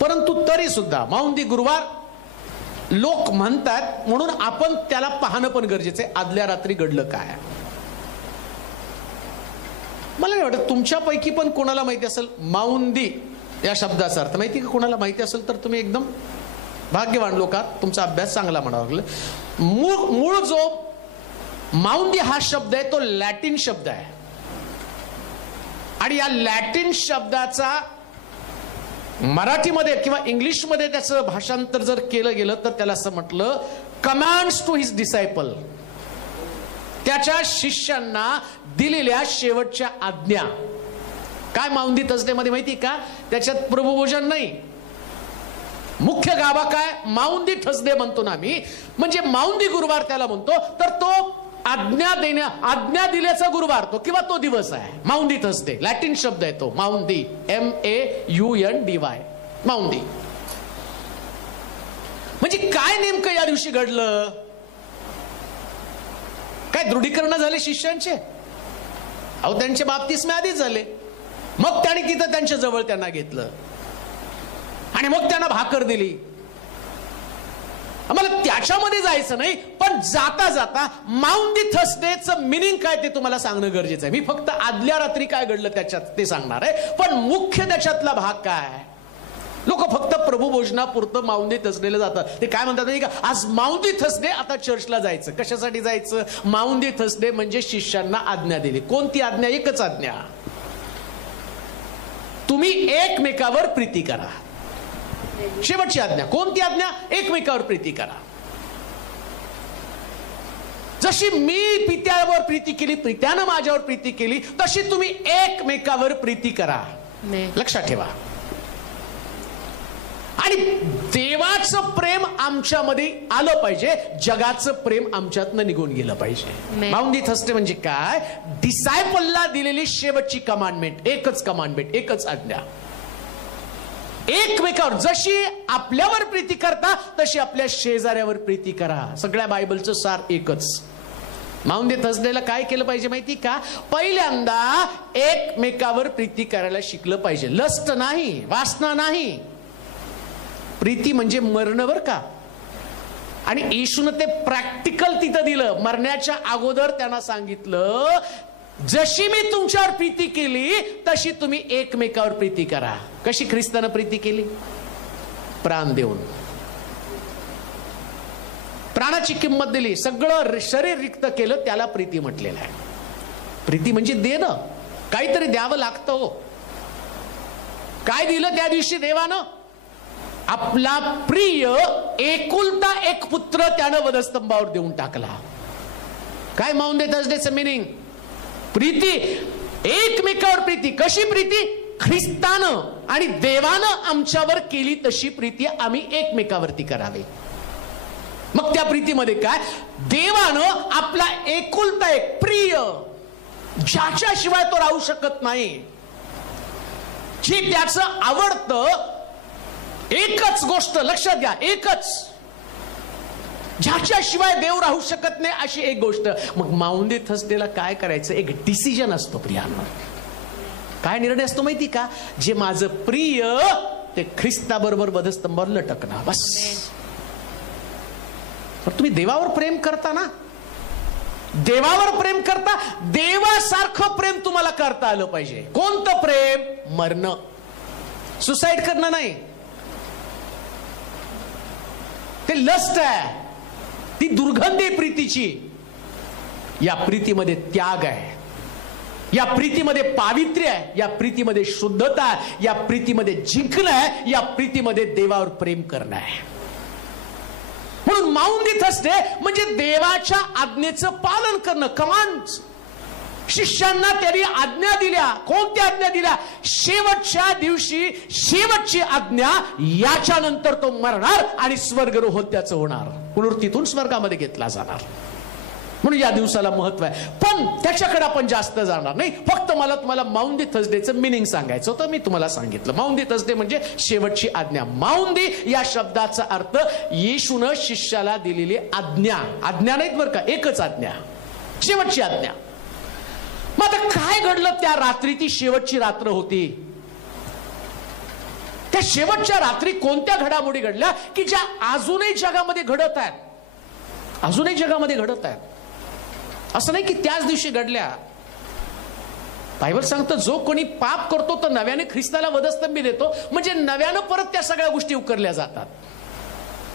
परंतु तरी सुद्धा माउंदी गुरुवार लोक म्हणतात म्हणून आपण त्याला पाहणं पण गरजेचं आहे. आदल्या रात्री घडलं काय. मला नाही वाटत तुमच्यापैकी पण कोणाला माहिती असेल माउंदी या शब्दाचा अर्थ. माहिती का कोणाला माहिती असेल तर तुम्ही एकदम भाग्यवान लोक आहात, तुमचा अभ्यास चांगला म्हणावा लागला. मूळ जो माउंदी हा शब्द आहे तो लॅटिन शब्द आहे आणि या लॅटिन शब्दाचा मराठीमध्ये किंवा इंग्लिशमध्ये त्याचं भाषांतर जर केलं गेलं तर त्याला असं म्हटलं कमांड्स टू हिज डिसायपल. त्याच्या शिष्यांना दिलेल्या शेवटच्या आज्ञा. काय माउंदी थर्सडे मध्ये माहिती का, त्याच्यात प्रभुभोजन नाही. मुख्य गाभा काय माउंदी थर्सडे म्हणतो ना आम्ही, म्हणजे माउंदी गुरुवार त्याला म्हणतो. तर तो आज्ञा दिल्याचा गुरुवार तो किंवा तो दिवस आहे माउंदी थर्सडे. लॅटिन शब्द आहे तो माउंदी, MAUNDY, माउंदी. म्हणजे काय नेमकं या दिवशी घडलं. काय दृढीकरण झाले शिष्यांचे. अहो त्यांचे बाप्तिस्मे आधीच झाले. मग त्याने तिथं त्यांच्या जवळ त्यांना घेतलं आणि मग त्यांना भाकर दिली. आम्हाला त्याच्यामध्ये जायचं नाही, पण जाता जाता माउंदी थर्सडेचं मिनिंग काय ते तुम्हाला सांगणं गरजेचं आहे. मी फक्त आदल्या रात्री काय घडलं त्याच्यात ते सांगणार आहे, पण मुख्य त्याच्यातला भाग काय. लोक फक्त प्रभू भोजनापुरतं माउंदी थर्सडेला जातात. ते काय म्हणतात नाही का, आज माउंदी थर्सडे, आता चर्चला जायचं. कशासाठी जायचं. माउंदी थर्सडे म्हणजे शिष्यांना आज्ञा दिली. कोणती आज्ञा. एकच आज्ञा, तुम्ही एकमेकावर प्रीती करा. शेवटची आज्ञा. कोणती आज्ञा. एकमेकावर प्रीती करा. जशी मी पित्यावर प्रीती केली, पित्यानं माझ्यावर प्रीती केली, तशी तुम्ही एकमेकावर प्रीती करा. लक्षात ठेवा. आणि देवाचं प्रेम आमच्यामध्ये आलं पाहिजे, जगाचं प्रेम आमच्यातनं निघून गेलं पाहिजे. माउंदी थर्सडे म्हणजे काय. डिसायपलला दिलेली शेवटची कमांडमेंट. एकच कमांडमेंट, एकच आज्ञा. एकमेकावर जशी आपल्यावर प्रीती करता तशी आपल्या शेजाऱ्यावर प्रीती करा. सगळ्या बायबलचं सार एकच. माउंदी थर्सडेला काय केलं पाहिजे माहिती का. पहिल्यांदा एकमेकावर प्रीती करायला शिकलं पाहिजे. लस्ट नाही, वासना नाही. प्रीती म्हणजे मरण बर का. आणि येशूनं ते प्रॅक्टिकल तिथं दिलं. मरण्याच्या अगोदर त्यांना सांगितलं जशी मी तुमच्यावर प्रीती केली तशी तुम्ही एकमेकावर प्रीती करा. कशी ख्रिस्तानं प्रीती केली. प्राण देऊन. प्राणाची किंमत दिली. सगळं शरीर रिक्त केलं, त्याला प्रीती म्हटलेलं आहे. प्रीती म्हणजे देणं. काहीतरी द्यावं लागतं हो. काय दिलं त्या दिवशी देवानं. आपला प्रिय एकुलता एक पुत्र त्यानं वधस्तंभावर देऊन टाकला. काय माउंदी थर्सडेचं मिनिंग. प्रीती, एकमेकावर प्रीती. कशी प्रीती. ख्रिस्तानं आणि देवानं आमच्यावर केली तशी प्रीती आम्ही एकमेकावरती करावी. मग त्या प्रीतीमध्ये काय. देवानं आपला एकुलता एक प्रिय, ज्याच्याशिवाय तो राहू शकत नाही, जे त्याचं आवडतं, एकच गोष्ट लक्षात घ्या, एकच, ज्याच्याशिवाय देव राहू शकत नाही अशी एक गोष्ट. मग माउंदी थर्सडेला काय करायचं. एक डिसिजन असतो प्रियांवर. काय निर्णय असतो माहिती का. जे माझं प्रिय ते ख्रिस्ताबरोबर वधस्तंभावर लटकणार. बस. तुम्ही देवावर प्रेम करता ना. देवावर प्रेम करता. देवासारखं प्रेम तुम्हाला करता आलं पाहिजे. कोणतं प्रेम. मरणं, सुसाईड करणं नाही. ते लस्ट आहे. ती दुर्गंधी प्रीतीची. या प्रीतीमध्ये त्याग आहे. या प्रीतीमध्ये पावित्र्य आहे. या प्रीतीमध्ये शुद्धता आहे. या प्रीतीमध्ये जिंकणं आहे. या प्रीतीमध्ये देवावर प्रेम करणं आहे. म्हणून माउंदी थर्सडे म्हणजे देवाच्या आज्ञेचं पालन करणं. कमांड. शिष्यांना त्यांनी आज्ञा दिल्या. कोणत्या आज्ञा दिल्या? शेवटच्या दिवशी शेवटची आज्ञा, याच्यानंतर तो मरणार आणि स्वर्गरोह त्याचं होणार, पुनरुत्थीतून स्वर्गामध्ये घेतला जाणार. म्हणून या दिवसाला महत्व आहे. पण त्याच्याकडे आपण जास्त जाणार नाही. फक्त मला तुम्हाला माऊंदी थर्सडेचं मिनिंग सांगायचं होतं. मी तुम्हाला सांगितलं माऊंदी थर्सडे म्हणजे शेवटची आज्ञा. माऊंदी या शब्दाचा अर्थ येशूनं शिष्याला दिलेली आज्ञा. आज्ञा नाहीत बरं का, एकच आज्ञा, शेवटची आज्ञा. मग आता काय घडलं त्या रात्री? ती शेवटची रात्र होती. त्या शेवटच्या रात्री कोणत्या घडामोडी घडल्या की ज्या अजूनही जगामध्ये घडत आहेत, अजूनही जगामध्ये घडत आहेत. असं नाही की त्याच दिवशी घडल्या. बायबल सांगतं जो कोणी पाप करतो तो नव्याने ख्रिस्ताला वधस्तंभी देतो, म्हणजे नव्यानं परत त्या सगळ्या गोष्टी उकरल्या जातात.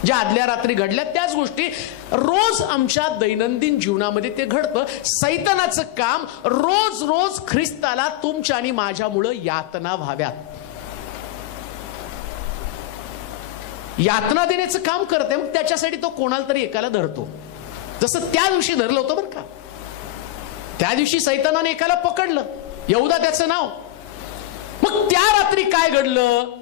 ज्या आदल्या रात्री घडल्या त्याच गोष्टी रोज आमच्या दैनंदिन जीवनामध्ये ते घडतं. सैतानाचं काम रोज रोज ख्रिस्ताला तुमच्या आणि माझ्यामुळं यातना व्हाव्यात, यातना देण्याचं काम करते. मग त्याच्यासाठी तो कोणाला तरी एकाला धरतो. जसं त्या दिवशी धरलं होतं बरं का. त्या दिवशी सैतानाने एकाला पकडलं, यहूदा त्याचं नाव. मग त्या रात्री काय घडलं?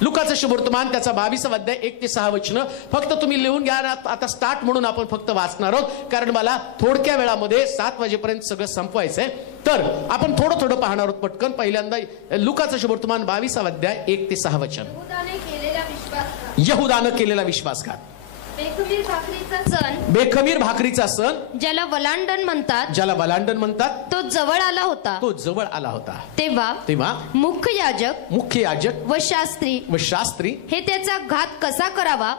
लुकाचं शुभवर्तमान त्याचा 22 अध्याय 1 ते 6 वचनं फक्त तुम्ही लिहून घ्या. आता स्टार्ट म्हणून आपण फक्त वाचणार आहोत, कारण मला थोडक्या वेळामध्ये 7 वाजेपर्यंत सगळं संपवायचंय. तर आपण थोडं थोडं पाहणार आहोत पटकन. पहिल्यांदा लुकाचं शुभवर्तमान 22 अध्याय 1 ते 6 वचन. यहूदानं केलेला विश्वासघात. बेखमीर भाकरीचा सण, ज्याला वलांडण म्हणतात, ज्याला वलांडण म्हणतात, तो जवळ आला होता. तो जवळ आला होता. तेव्हा मुख्य याजक व शास्त्री हे त्याचा घात कसा करावा,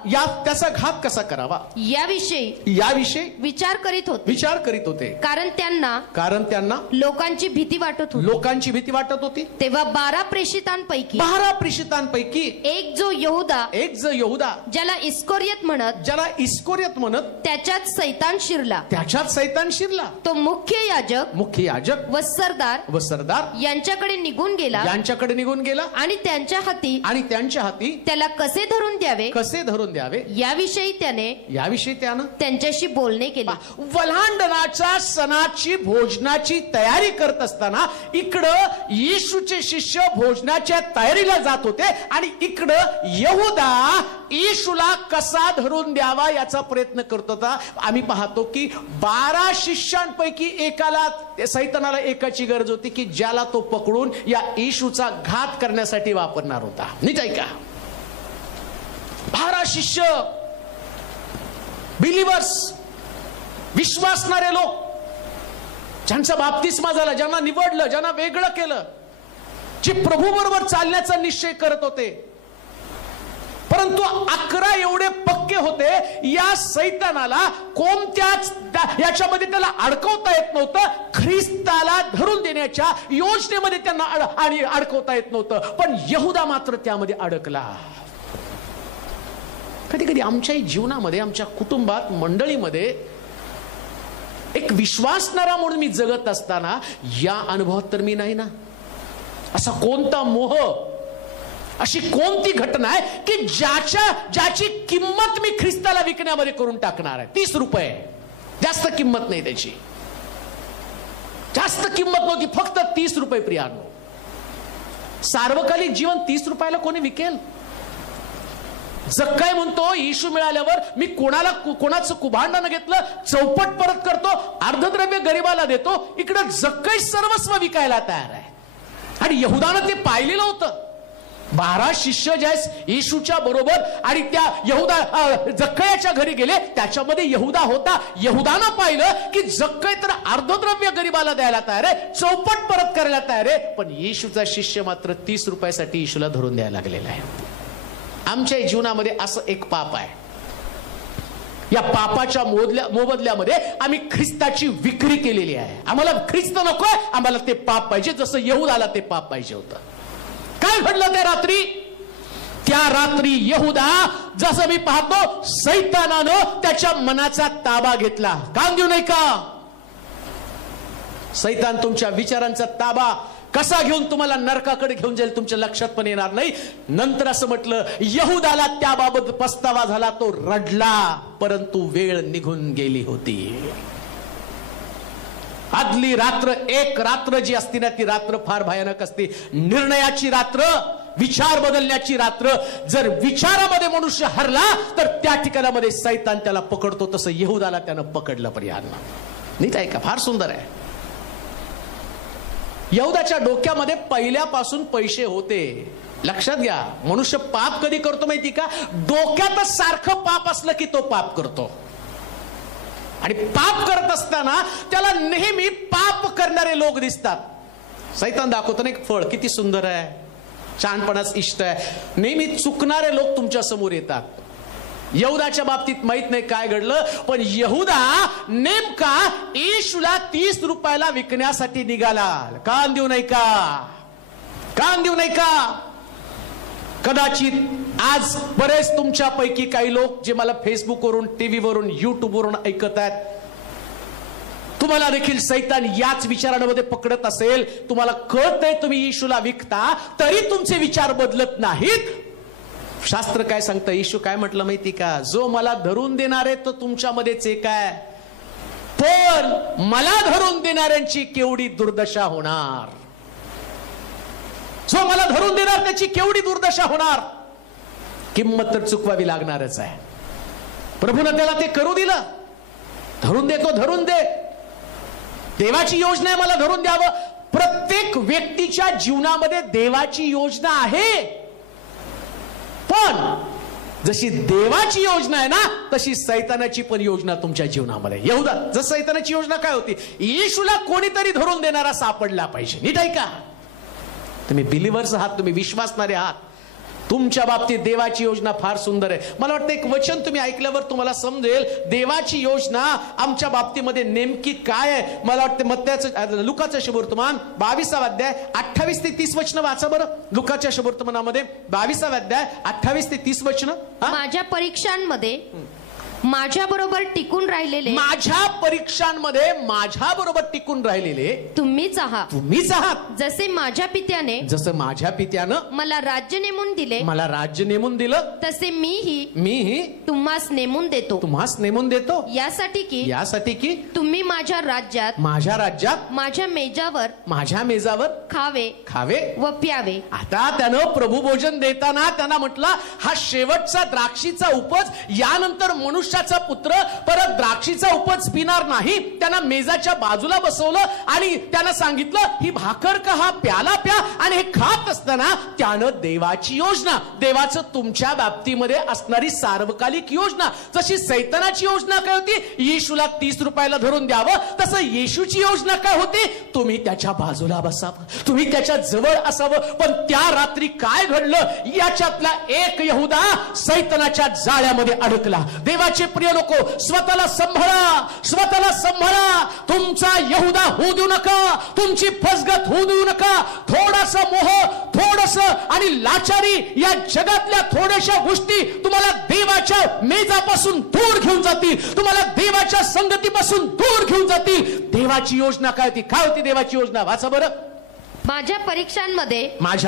त्याचा घात कसा करावा याविषयी विचार करीत होते. कारण त्यांना लोकांची भीती वाटत होती. तेव्हा 12 प्रेषितांपैकी एक जो यहूदा ज्याला इस्करियोत म्हणत त्याच्यात सैतान शिरला. तो मुख्य याजक व सरदार यांच्याकडे निघून गेला आणि त्यांच्या हाती त्याला कसे धरून द्यावे याविषयी त्यानं त्यांच्याशी बोलणे केले. वल्हांडणाच्या सणाची भोजनाची तयारी करत असताना इकडं येशूचे शिष्य भोजनाच्या तयारीला जात होते आणि इकडं यहूदा येशूला कसा धरून द्यावा याचा प्रयत्न करत होता. आम्ही पाहतो की 12 शिष्यांपैकी एकाला, सैतानाला एकाची गरज होती की ज्याला तो पकडून या येशूचा घात करण्यासाठी वापरणार होता. नीट ऐका, 12 शिष्य, बिलीवर्स, विश्वासणारे लोक, ज्यांचा बाप्तिस्मा झाला, ज्यांना निवडलं, ज्यांना वेगळं केलं, जे प्रभू बरोबर चालण्याचा निश्चय करत होते. परंतु 11 एवढे पक्के होते, या सैतानाला कोणत्याच याच्यामध्ये त्याला अडकवता येत नव्हतं. ख्रिस्ताला धरून देण्याच्या योजनेमध्ये त्यांना आणि अडकवता येत नव्हतं. पण यहूदा मात्र त्यामध्ये अडकला. कधी कधी आमच्याही जीवनामध्ये, आमच्या कुटुंबात, मंडळीमध्ये एक विश्वासणारा म्हणून मी जगत असताना या अनुभवात तर मी नाही ना. असा कोणता मोह, अशी कोणती घटना आहे की ज्याची किंमत मी ख्रिस्ताला विकण्यामध्ये करून टाकणार आहे? 30 रुपये, जास्त किंमत नाही त्याची, जास्त किंमत नव्हती, फक्त 30 रुपये. प्रियानो, सार्वकालिक जीवन 30 रुपयाला कोणी विकेल? जक्काय म्हणतो येशू मिळाल्यावर मी कोणाचं कुभांड न घेतलं, चौपट परत करतो, अर्धद्रव्य गरीबाला देतो. इकडे जक्काय सर्वस्व विकायला तयार आहे. आणि यहूदानं ते पाहिलेलं होतं. 12 शिष्य ज्या येशूच्या बरोबर आणि त्या जक्कयाच्या घरी गेले, त्याच्यामध्ये यहूदा होता. यहूदानं पाहिलं की जक्कय तर अर्धद्रव्य गरीबाला द्यायला तयार आहे, चौपट परत करायला तयार आहे, पण येशूचा शिष्य मात्र 30 रुपयासाठी येशूला धरून द्यायला लागलेला आहे. आमच्या जीवनामध्ये असं एक पाप आहे. या पापाच्या मोबदल्यामध्ये आम्ही ख्रिस्ताची विक्री केलेली आहे. आम्हाला ख्रिस्त नकोय, आम्हाला ते पाप पाहिजे, जसं यहूदाला ते पाप पाहिजे होतं. काय घडलं त्या रात्री? त्या रात्री यहूदा, जसं मी पाहतो, सैतानानं त्याच्या मनाचा ताबा घेतला. काम देऊ नये का? सैतान तुमच्या विचारांचा ताबा कसा घेऊन तुम्हाला नरकाकडे घेऊन जाईल तुमच्या लक्षात पण येणार नाही. नंतर असं म्हटलं, यहूदाला त्याबाबत पस्तावा झाला, तो रडला, परंतु वेळ निघून गेली होती. आज आदली रात्र, एक रात्र जी असते ना ती रात्र फार भयानक असते. निर्णयाची रात्र, विचार बदलण्याची रात्र. जर विचारामध्ये मनुष्य हरला तर त्या ठिकाणामध्ये सैतान त्याला पकडतो. तसं यहूदाला त्यानं पकडलं पर्यायानं. नीट आहे का? फार सुंदर आहे. यहूदाच्या डोक्यामध्ये पहिल्यापासून पैसे होते. लक्षात घ्या, मनुष्य पाप कधी करतो माहिती का? डोक्यातच सारखं पाप असलं की तो पाप करतो. आणि पाप करत असताना त्याला नेहमी पाप करणारे लोक दिसतात. सैतान दाखवतो ना एक फळ, किती सुंदर आहे, छानपणाच इष्ट आहे. नेहमी चुकणारे लोक तुमच्या समोर येतात. यहूदाच्या बाबतीत माहित नाही काय घडलं, पण यहूदा नेमका येशूला 30 रुपयाला विकण्यासाठी निघाला. कान देऊ नाही का? कान देऊ नाही का? कदाचित आज बरेच तुमच्यापैकी काही लोक जे मला फेसबुकवरून, टीव्हीवरून, युट्यूबवरून ऐकत आहेत, तुम्हाला देखील सैतान याच विचारांमध्ये पकडत असेल. तुम्हाला कळत नाही तुम्ही येशूला विकता, तरी तुमचे विचार बदलत नाहीत. शास्त्र काय सांगतं? येशू काय म्हटलं माहिती का? जो मला धरून देणार आहे तो तुमच्यामध्येच एक आहे, पण मला धरून देणाऱ्यांची केवढी दुर्दशा होणार. जो मला धरून देणार त्याची केवढी दुर्दशा होणार. किंमत तर चुकवावी लागणारच आहे. प्रभूने त्याला ते करू दिलं. धरून देतो, धरून दे. देवाची योजना आहे मला धरून द्यावं. प्रत्येक व्यक्तीच्या जीवनामध्ये देवाची योजना आहे, पण जशी देवाची योजना आहे ना तशी सैतानाची पण योजना तुमच्या जीवनामध्ये. यहूदा जसं सैतानाची योजना काय होती? येशूला कोणीतरी धरून देणारा सापडला पाहिजे. नीट आहे का? तुम्ही बिलीव्हर्स आहात, तुम्ही विश्वासणारे आहात. तुमच्या बाबतीत देवाची योजना फार सुंदर आहे. मला वाटतं एक वचन तुम्ही ऐकल्यावर तुम्हाला समजेल देवाची योजना आमच्या बाबतीमध्ये नेमकी काय आहे. मला वाटतं मत्त्याचं, लुकाचं शुभवर्तमान 22 अध्याय 28 ते 30 वचन वाचा बरं. लुकाच्या शुभवर्तमानामध्ये 22 अध्याय 28 ते 30 वचन. माझ्या परीक्षांमध्ये माझ्या बरोबर टिकून राहिलेले, माझ्या परीक्षांमध्ये माझ्या बरोबर टिकून राहिलेले तुम्हीच आहात. तुम्हीच आहात. जसे माझ्या पित्याने, जसं माझ्या पित्यानं मला राज्य नेमून दिले, मला राज्य नेमून दिलं, तसे मीही तुम्हास नेमून देतो. तुम्हास नेमून देतो. यासाठी की तुम्ही माझ्या राज्यात माझ्या मेजावर खावे व प्यावे. आता त्यानं प्रभू भोजन देताना त्यांना म्हटलं हा शेवटचा द्राक्षीचा उपज, यानंतर मनुष्याचा पुत्र परत द्राक्षीचा उपज पिणार नाही. त्यांना मेजाच्या बाजूला बसवलं आणि त्यांना सांगितलं ही भाकर का, हा प्याला प्या. आणि हे खात असताना त्यानं देवाची योजना, देवाचं तुमच्या बाबतीमध्ये असणारी सार्वकालिक योजना. जशी सैतानाची योजना काय होती? येशूला 30 रुपयाला धरून द्यावं. तसं येशूची योजना काय होती? तुम्ही त्याच्या बाजूला बसावं, तुम्ही त्याच्या जवळ असावं. पण त्या रात्री काय घडलं? याच्यातला एक यहूदा सैतानाच्या जाळ्यामध्ये अडकला. देवाचे प्रिय लोक, स्वतःला सांभाळा, स्वतःला सांभाळा. तुमचा यहूदा होऊ देऊ नका, तुमची फसगत होऊ देऊ नका. थोडासा मोह, थोडस आणि लाचारी, या जगातल्या थोड्याशा गोष्टी तुम्हाला देवाच्या मेजापासून दूर घेऊन जातील, तुम्हाला देवाच्या संगतीपासून दूर घेऊन जातील. देवाची योजना काय होती? काय होती देवाची योजना? वाचा बरं. माझ्या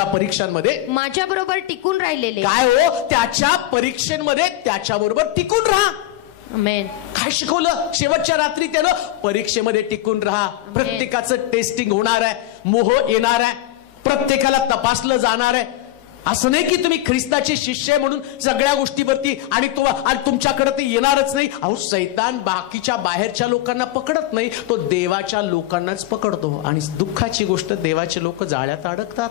परीक्षांमध्ये माझ्या बरोबर टिकून राहिलेले. काय हो? त्याच्या परीक्षेमध्ये त्याच्या बरोबर टिकून राहा. आमेन. काय शिकवलं? शेवटच्या रात्री त्यानं परीक्षेमध्ये टिकून राहा. प्रत्येकाचं टेस्टिंग होणार आहे, मोह येणार आहे, प्रत्येकाला तपासलं जाणार आहे. असं नाही की तुम्ही ख्रिस्ताचे शिष्य आहे म्हणून सगळ्या गोष्टीवरती आणि तुमच्याकडे ते येणारच नाही. अहो, सैतान बाकीच्या बाहेरच्या लोकांना पकडत नाही, तो देवाच्या लोकांनाच पकडतो. आणि दुःखाची गोष्ट, देवाचे लोक जाळ्यात अडकतात.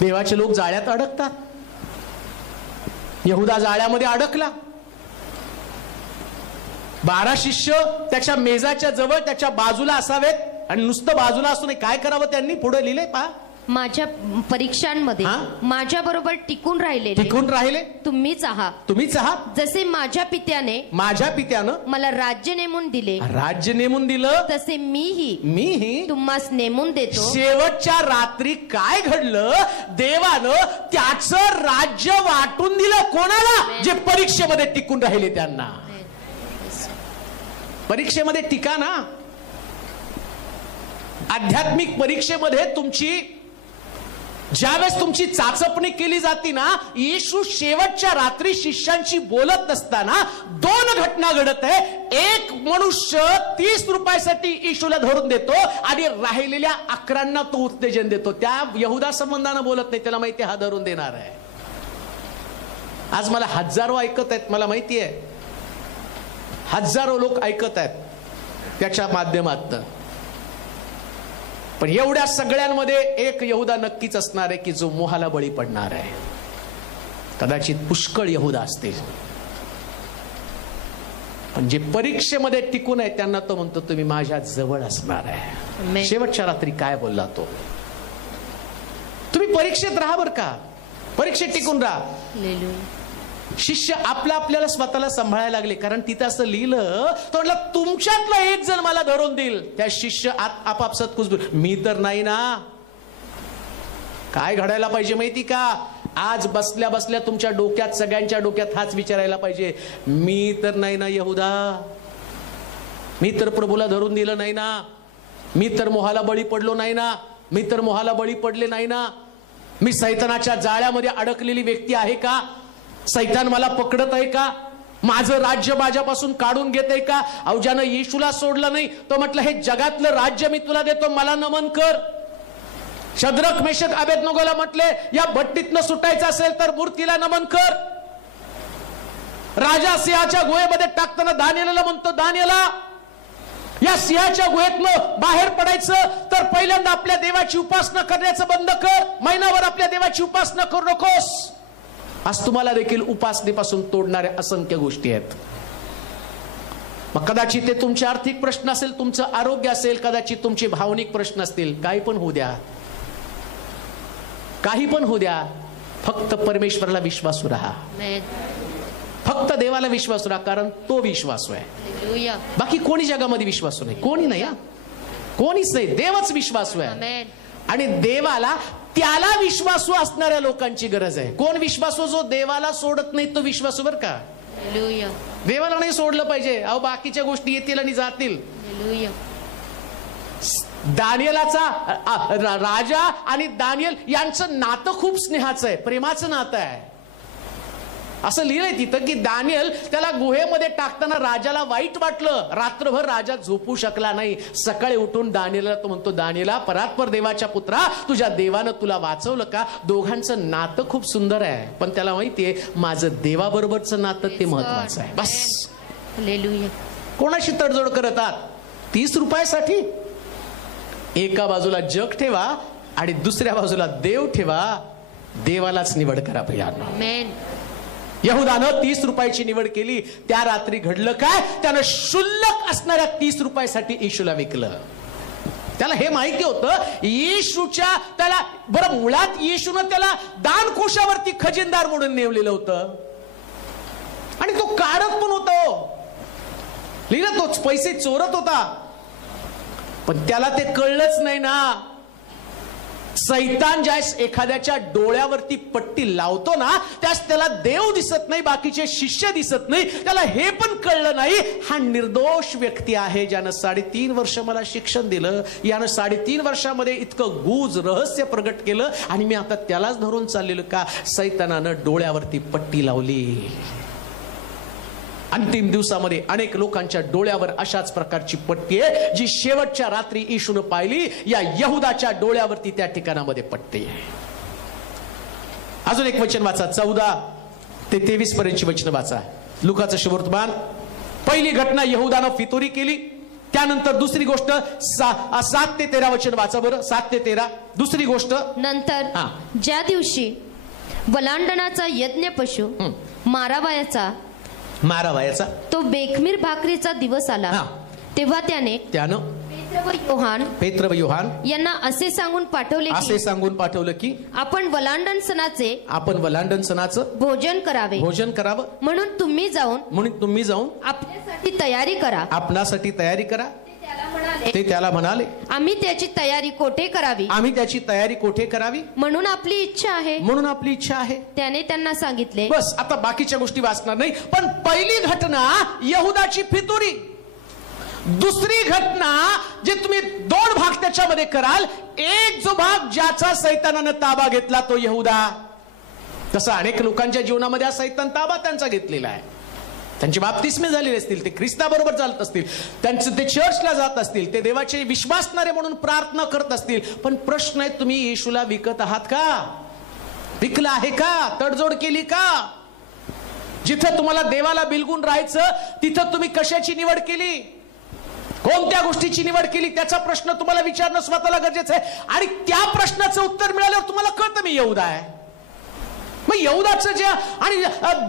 देवाचे लोक जाळ्यात अडकतात. यहूदा जाळ्यामध्ये अडकला. 12 शिष्य त्याच्या मेजाच्या जवळ त्याच्या बाजूला असावेत. आणि नुसतं बाजूला असून काय करावं त्यांनी? पुढे लिहिले पहा. माझ्या परीक्षांमध्ये माझ्या बरोबर टिकून राहिले तुम्हीच आहात. जसे माझ्या पित्यानं मला राज्य नेमून दिलं, तसे मीही तुम्हास नेमून देतो. शेवटच्या रात्री काय घडलं? देवानं त्याचं राज्य वाटून दिलं. कोणाला? जे परीक्षेमध्ये टिकून राहिले त्यांना. परीक्षेमध्ये टिका ना. आध्यात्मिक परीक्षेमध्ये तुमची ज्यावेळेस तुमची चाचपणी केली जाती ना, येशू शेवटच्या रात्री शिष्यांशी बोलत नसताना 2 घटना घडत आहे. एक मनुष्य 30 रुपयासाठी येशूला धरून देतो आणि राहिलेल्या 11 तो उत्तेजन देतो. त्या यहुदा संबंधानं बोलत नाही, त्याला माहिती हा धरून देणार आहे. आज मला हजारो ऐकत आहेत, मला माहिती आहे हजारो लोक ऐकत आहेत त्याच्या माध्यमातून. पण एवढ्या सगळ्यांमध्ये एक यहुदा नक्कीच असणार आहे की जो मोहाला बळी पडणार आहे. कदाचित पुष्कळ यहुदा असतील, पण जे परीक्षेमध्ये टिकून आहे त्यांना तो म्हणतो तुम्ही माझ्या जवळ असणार आहे. शेवटच्या रात्री काय बोलला तो? तुम्ही परीक्षेत राहा बर का, परीक्षेत टिकून राहा. शिष्य आपल्याला स्वतःला सांभाळायला लागले, कारण तिथं असं लिहिलं तो म्हटलं तुमच्यातला एक जण मला धरून देईल. त्या शिष्य आपापसात कुजबूज, मी तर नाही ना. काय घडायला पाहिजे माहिती का? आज बसल्या बसल्या तुमच्या डोक्यात, सगळ्यांच्या डोक्यात हाच विचारायला पाहिजे, मी तर नाही ना यहुदा, मी तर प्रभूला धरून दिलं नाही ना, मी तर मोहाला बळी पडलो नाही ना, मी तर मोहाला बळी पडले नाही ना, मी सैतानाच्या जाळ्यामध्ये अडकलेली व्यक्ती आहे का? सैतान मला पकडत आहे का? माझं राज्य माझ्यापासून काढून घेत आहे का? अहो ज्यानं येशूला सोडलं नाही तो म्हटलं हे जगातलं राज्य मी तुला देतो, मला नमन कर. शद्रक मेशक अबेदनगोला म्हटले या भट्टीतनं सुटायचं असेल तर मूर्तीला नमन कर. राजा सिंहाच्या गुहेमध्ये टाकताना दानिएलला म्हणतो, दानिएला या सिंहाच्या गुहेतनं बाहेर पडायचं तर पहिल्यांदा आपल्या देवाची उपासना करण्याचं बंद कर. महिनाभर आपल्या देवाची उपासना करू नकोस. आज तुम्हाला देखील उपासनेपासून तोडणाऱ्या असंख्य गोष्टी आहेत. मग कदाचित ते तुमचे आर्थिक प्रश्न असेल, तुमचं आरोग्य असेल, कदाचित तुमचे भावनिक प्रश्न असतील. काही पण होऊ द्या, काही पण होऊ द्या, फक्त परमेश्वराला विश्वासू राहा. फक्त देवाला विश्वासू राहा, कारण तो विश्वासू आहे. बाकी कोणी जगामध्ये विश्वासू नाही, कोणी नाही, कोणीच नाही. देवच विश्वासू आहे. आणि देवाला त्याला विश्वासू असणाऱ्या लोकांची गरज आहे. कोण विश्वासू? जो देवाला सोडत नाही तो विश्वासू बर का. देवाला नाही सोडलं पाहिजे. अहो बाकीच्या गोष्टी येतील आणि जातील. दानिएलाचा राजा आणि दानिएल यांचं नातं खूप स्नेहाचं आहे, प्रेमाचं नातं आहे. असं लिहिलंय तिथं की दानिएल त्याला गुहेमध्ये टाकताना राजाला वाईट वाटलं. रात्रभर राजा झोपू शकला नाही. सकाळी उठून दानिएलला तो म्हणतो, दानिएला परात्पर देवाच्या पुत्रा, तुझ्या देवानं तुला वाचवलं का? दोघांचं नातं खूप सुंदर आहे, पण त्याला माहितीये माझं देवाबरोबरचं नातं ते महत्वाचं आहे. बस. कोणाशी तडजोड करत आहात? 30 रुपयासाठी? एका बाजूला जग ठेवा आणि दुसऱ्या बाजूला देव ठेवा. देवालाच निवड करा भैयानो. यहुदानं 30 रुपयाची निवड केली. त्या रात्री घडलं काय? त्यानं शुल्लक असणाऱ्या 30 रुपयासाठी येशूला विकलं. त्याला हे माहिती होतं येशूच्या, त्याला बरं मुळात येशूनं त्याला दानकोशावरती खजिनदार म्हणून नेमलेलं होतं आणि तो काढत पण होता. लिहिलं तोच पैसे चोरत होता, पण त्याला ते कळलंच नाही ना. सैतान ज्यास एखाद्याच्या डोळ्यावरती पट्टी लावतो ना, त्यास त्याला देव दिसत नाही, बाकीचे शिष्य दिसत नाही. त्याला हे पण कळलं नाही हा निर्दोष व्यक्ती आहे, ज्यानं 3.5 वर्ष मला शिक्षण दिलं, यानं 3.5 वर्षामध्ये इतकं गूढ रहस्य प्रगट केलं आणि मी आता त्यालाच धरून चाललेलो का? सैतानानं डोळ्यावरती पट्टी लावली. अंतिम दिवसामध्ये अनेक लोकांच्या डोळ्यावर अशाच प्रकारची पट्टी आहे, जी शेवटच्या रात्री येशूने पाहिली. या यहुदाच्या डोळ्यावरती त्या ठिकाणामध्ये पट्टी आहे. अजून एक वचन वाचा, 14 ते 23 पर्यंतची वचन वाचा. लुकाचं शुभवर्तमान. पहिली घटना यहुदानं फितुरी केली. त्यानंतर दुसरी गोष्ट 7 ते 13 वचन वाचा बरं. 7 ते 13 दुसरी गोष्ट. नंतर ज्या दिवशी वलांडणाचा यज्ञ पशु मारावयाचा तो बेखमीर भाकरीचा दिवस आला, तेव्हा त्यानं पेत्र व योहान यांना असे सांगून पाठवलं की आपण वलांडण सणाचं भोजन करावं, म्हणून तुम्ही जाऊन आपल्यासाठी तयारी करा. ते त्याला म्हणाले आम्ही त्याची तयारी कोठे करावी म्हणून आपली इच्छा आहे. त्याने त्यांना सांगितले. बस, आता बाकीच्या गोष्टी वाचणार नाही, पण पहिली घटना यहुदाची फितुरी. दुसरी घटना जे तुम्ही 2 भाग त्याच्यामध्ये कराल, एक जो भाग ज्याचा सैतानानं ताबा घेतला तो यहुदा. तसं अनेक लोकांच्या जीवनामध्ये हा सैतान ताबा त्यांचा घेतलेला आहे. त्यांची बाप्तिस्मे झालेले असतील, ते ख्रिस्ताबरोबर चालत असतील, त्यांचं ते चर्चला जात असतील, ते देवाचे विश्वासणारे म्हणून प्रार्थना करत असतील, पण प्रश्न आहे तुम्ही येशूला विकत आहात का? विकला आहे का? तडजोड केली का? जिथं तुम्हाला देवाला बिलगून राहायचं तिथं तुम्ही कशाची निवड केली, कोणत्या गोष्टीची निवड केली, त्याचा प्रश्न तुम्हाला विचारणं स्वतःला गरजेचं आहे. आणि त्या प्रश्नाचं उत्तर मिळाल्यावर तुम्हाला कळतं मी यहुदा आहे. मग यहुदाचं जे आणि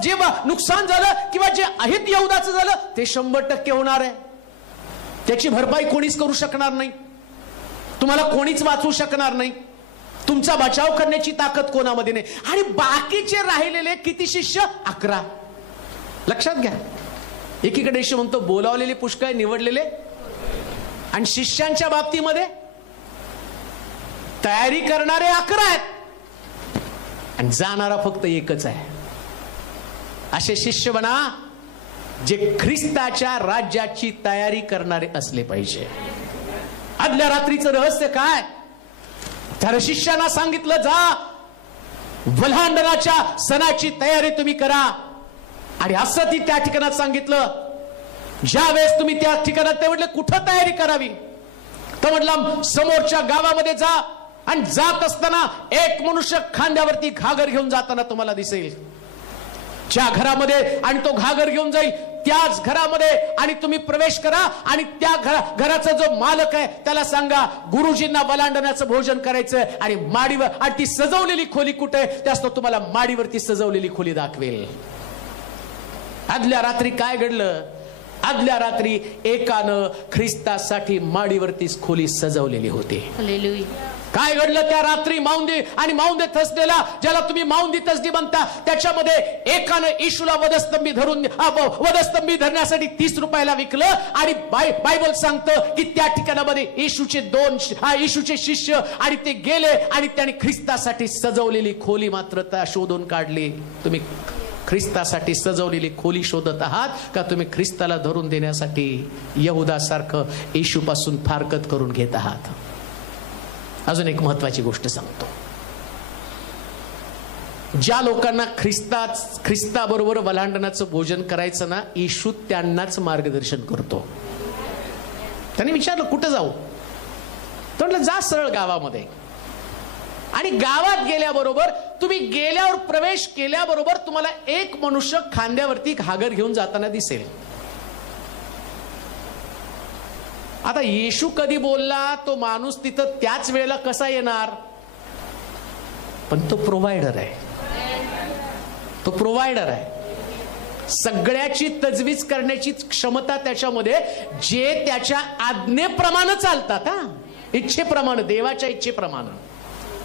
जे नुकसान झालं किंवा जे अहित यहुदाचं झालं ते 100% होणार आहे. त्याची भरपाई कोणीच करू शकणार नाही, तुम्हाला कोणीच वाचवू शकणार नाही, तुमचा बचाव करण्याची ताकद कोणामध्ये नाही. आणि बाकीचे राहिलेले किती शिष्य? 11. लक्षात घ्या, एकीकडे येशू म्हणतो बोलावलेले पुष्कळ, निवडलेले, आणि शिष्यांच्या बाबतीमध्ये तयारी करणारे 11 आहेत आणि जाणारा फक्त एकच आहे. असे शिष्य बना जे ख्रिस्ताच्या राज्याची तयारी करणारे असले पाहिजे. आदल्या रात्रीचं रहस्य काय? त्या शिष्यांना सांगितलं, जा वल्हांडणाच्या सणाची तयारी तुम्ही करा. आणि असं ती त्या ठिकाणात सांगितलं. ज्या वेळेस तुम्ही त्या ठिकाणात ते म्हटलं कुठं तयारी करावी, तर म्हटलं समोरच्या गावामध्ये जा, आणि जात असताना एक मनुष्य खांद्यावरती घागर घेऊन जाताना तुम्हाला दिसेल. ज्या घरामध्ये आणि तो घागर घेऊन जाईल त्याच घरामध्ये आणि तुम्ही प्रवेश करा, आणि त्या घराचा जो मालक आहे त्याला सांगा गुरुजींना वलांडण्याचं भोजन करायचं, आणि माडीवर, आणि ती सजवलेली खोली कुठे त्यास तो तुम्हाला माडीवरती सजवलेली खोली दाखवेल. आदल्या रात्री काय घडलं? आदल्या रात्री एकानं ख्रिस्तासाठी माडीवरतीच खोली सजवलेली होती. काय घडलं त्या रात्री? माऊंदी आणि माऊंदे थसलेला, ज्याला तुम्ही माऊंदी तसदी म्हणता, त्याच्यामध्ये एकानं येशूला वधस्तंभी धरण्यासाठी 30 रुपयाला विकलं. आणि बायबल सांगतं की त्या ठिकाणामध्ये येशूचे शिष्य आणि ते गेले आणि त्यांनी ख्रिस्तासाठी सजवलेली खोली मात्र शोधून काढली. तुम्ही ख्रिस्तासाठी सजवलेली खोली शोधत आहात का तुम्ही ख्रिस्ताला धरून देण्यासाठी यहुदासारखं येशूपासून फारकत करून घेत आहात? अजून एक महत्वाची गोष्ट सांगतो. ज्या लोकांना ख्रिस्ताबरोबर वलांडणाचं भोजन करायचं ना, येशू त्यांनाच मार्गदर्शन करतो. त्यांनी विचारलं कुठं जाऊ, तर म्हटलं जा सरळ गावामध्ये. आणि गावात गेल्याबरोबर तुम्ही गेल्यावर प्रवेश केल्याबरोबर तुम्हाला एक मनुष्य खांद्यावरती घागर घेऊन जाताना दिसेल. आता येशू कधी बोलला तो माणूस तिथं त्याच वेळेला कसा येणार? पण तो प्रोव्हायडर आहे, तो प्रोव्हायडर आहे. सगळ्याची तजवीज करण्याची क्षमता त्याच्यामध्ये, जे त्याच्या आज्ञेप्रमाणे चालतात, इच्छेप्रमाणे, देवाच्या इच्छेप्रमाणे.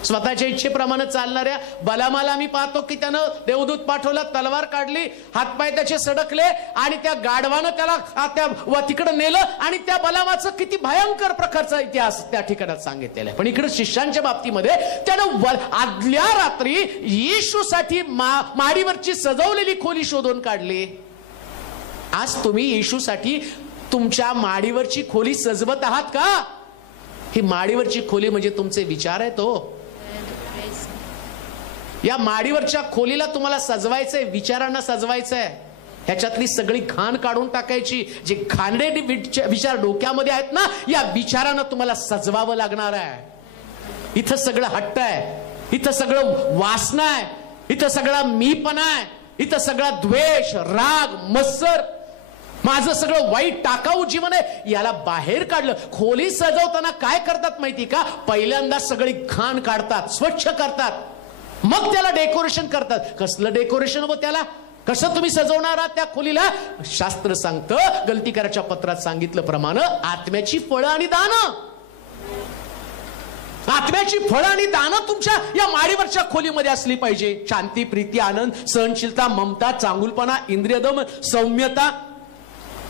स्वतःच्या इच्छेप्रमाणे चालणाऱ्या बलामाला मी पाहतो की त्यानं देवदूत पाठवला, तलवार काढली, हातपाय त्याचे सडकले आणि त्या गाढवानं त्याला तिकडे नेलं. आणि त्या बलामाचं किती भयंकर प्रकारचा इतिहास त्या ठिकाणात सांगितलेला आहे. पण इकडे शिष्यांच्या बाबतीमध्ये त्यानं आदल्या रात्री येशूसाठी माडीवरची सजवलेली खोली शोधून काढली. आज तुम्ही येशूसाठी तुमच्या माडीवरची खोली सजवत आहात का? ही माडीवरची खोली म्हणजे तुमचे विचार आहे. तो या माडीवरच्या खोलीला तुम्हाला सजवायचंय, विचारांना सजवायचंय. ह्याच्यातली सगळी घाण काढून टाकायची. जे घाणेरडे विचार डोक्यामध्ये आहेत ना, या विचारांना तुम्हाला सजवावं लागणार आहे. इथं सगळं हट्ट आहे, इथं सगळं वासना आहे, इथं सगळा मीपणा आहे, इथं सगळा द्वेष, राग, मत्सर, माझं सगळं वाईट टाकाऊ जीवन आहे, याला बाहेर काढलं. खोली सजवताना काय करतात माहिती का? पहिल्यांदा सगळी घाण काढतात, स्वच्छ करतात, मग त्याला डेकोरेशन करतात. कसलं डेकोरेशन हो त्याला? कसं तुम्ही सजवणार आहात त्या खोलीला? शास्त्र सांगतं, गलतीकाराच्या पत्रात सांगितल्याप्रमाणे आत्म्याची फळं आणि दानं, आत्म्याची फळं आणि दानं तुमच्या या माडीवरच्या खोलीमध्ये असली पाहिजे. शांती, प्रीती, आनंद, सहनशीलता, ममता, चांगुलपणा, इंद्रियदम, सौम्यता,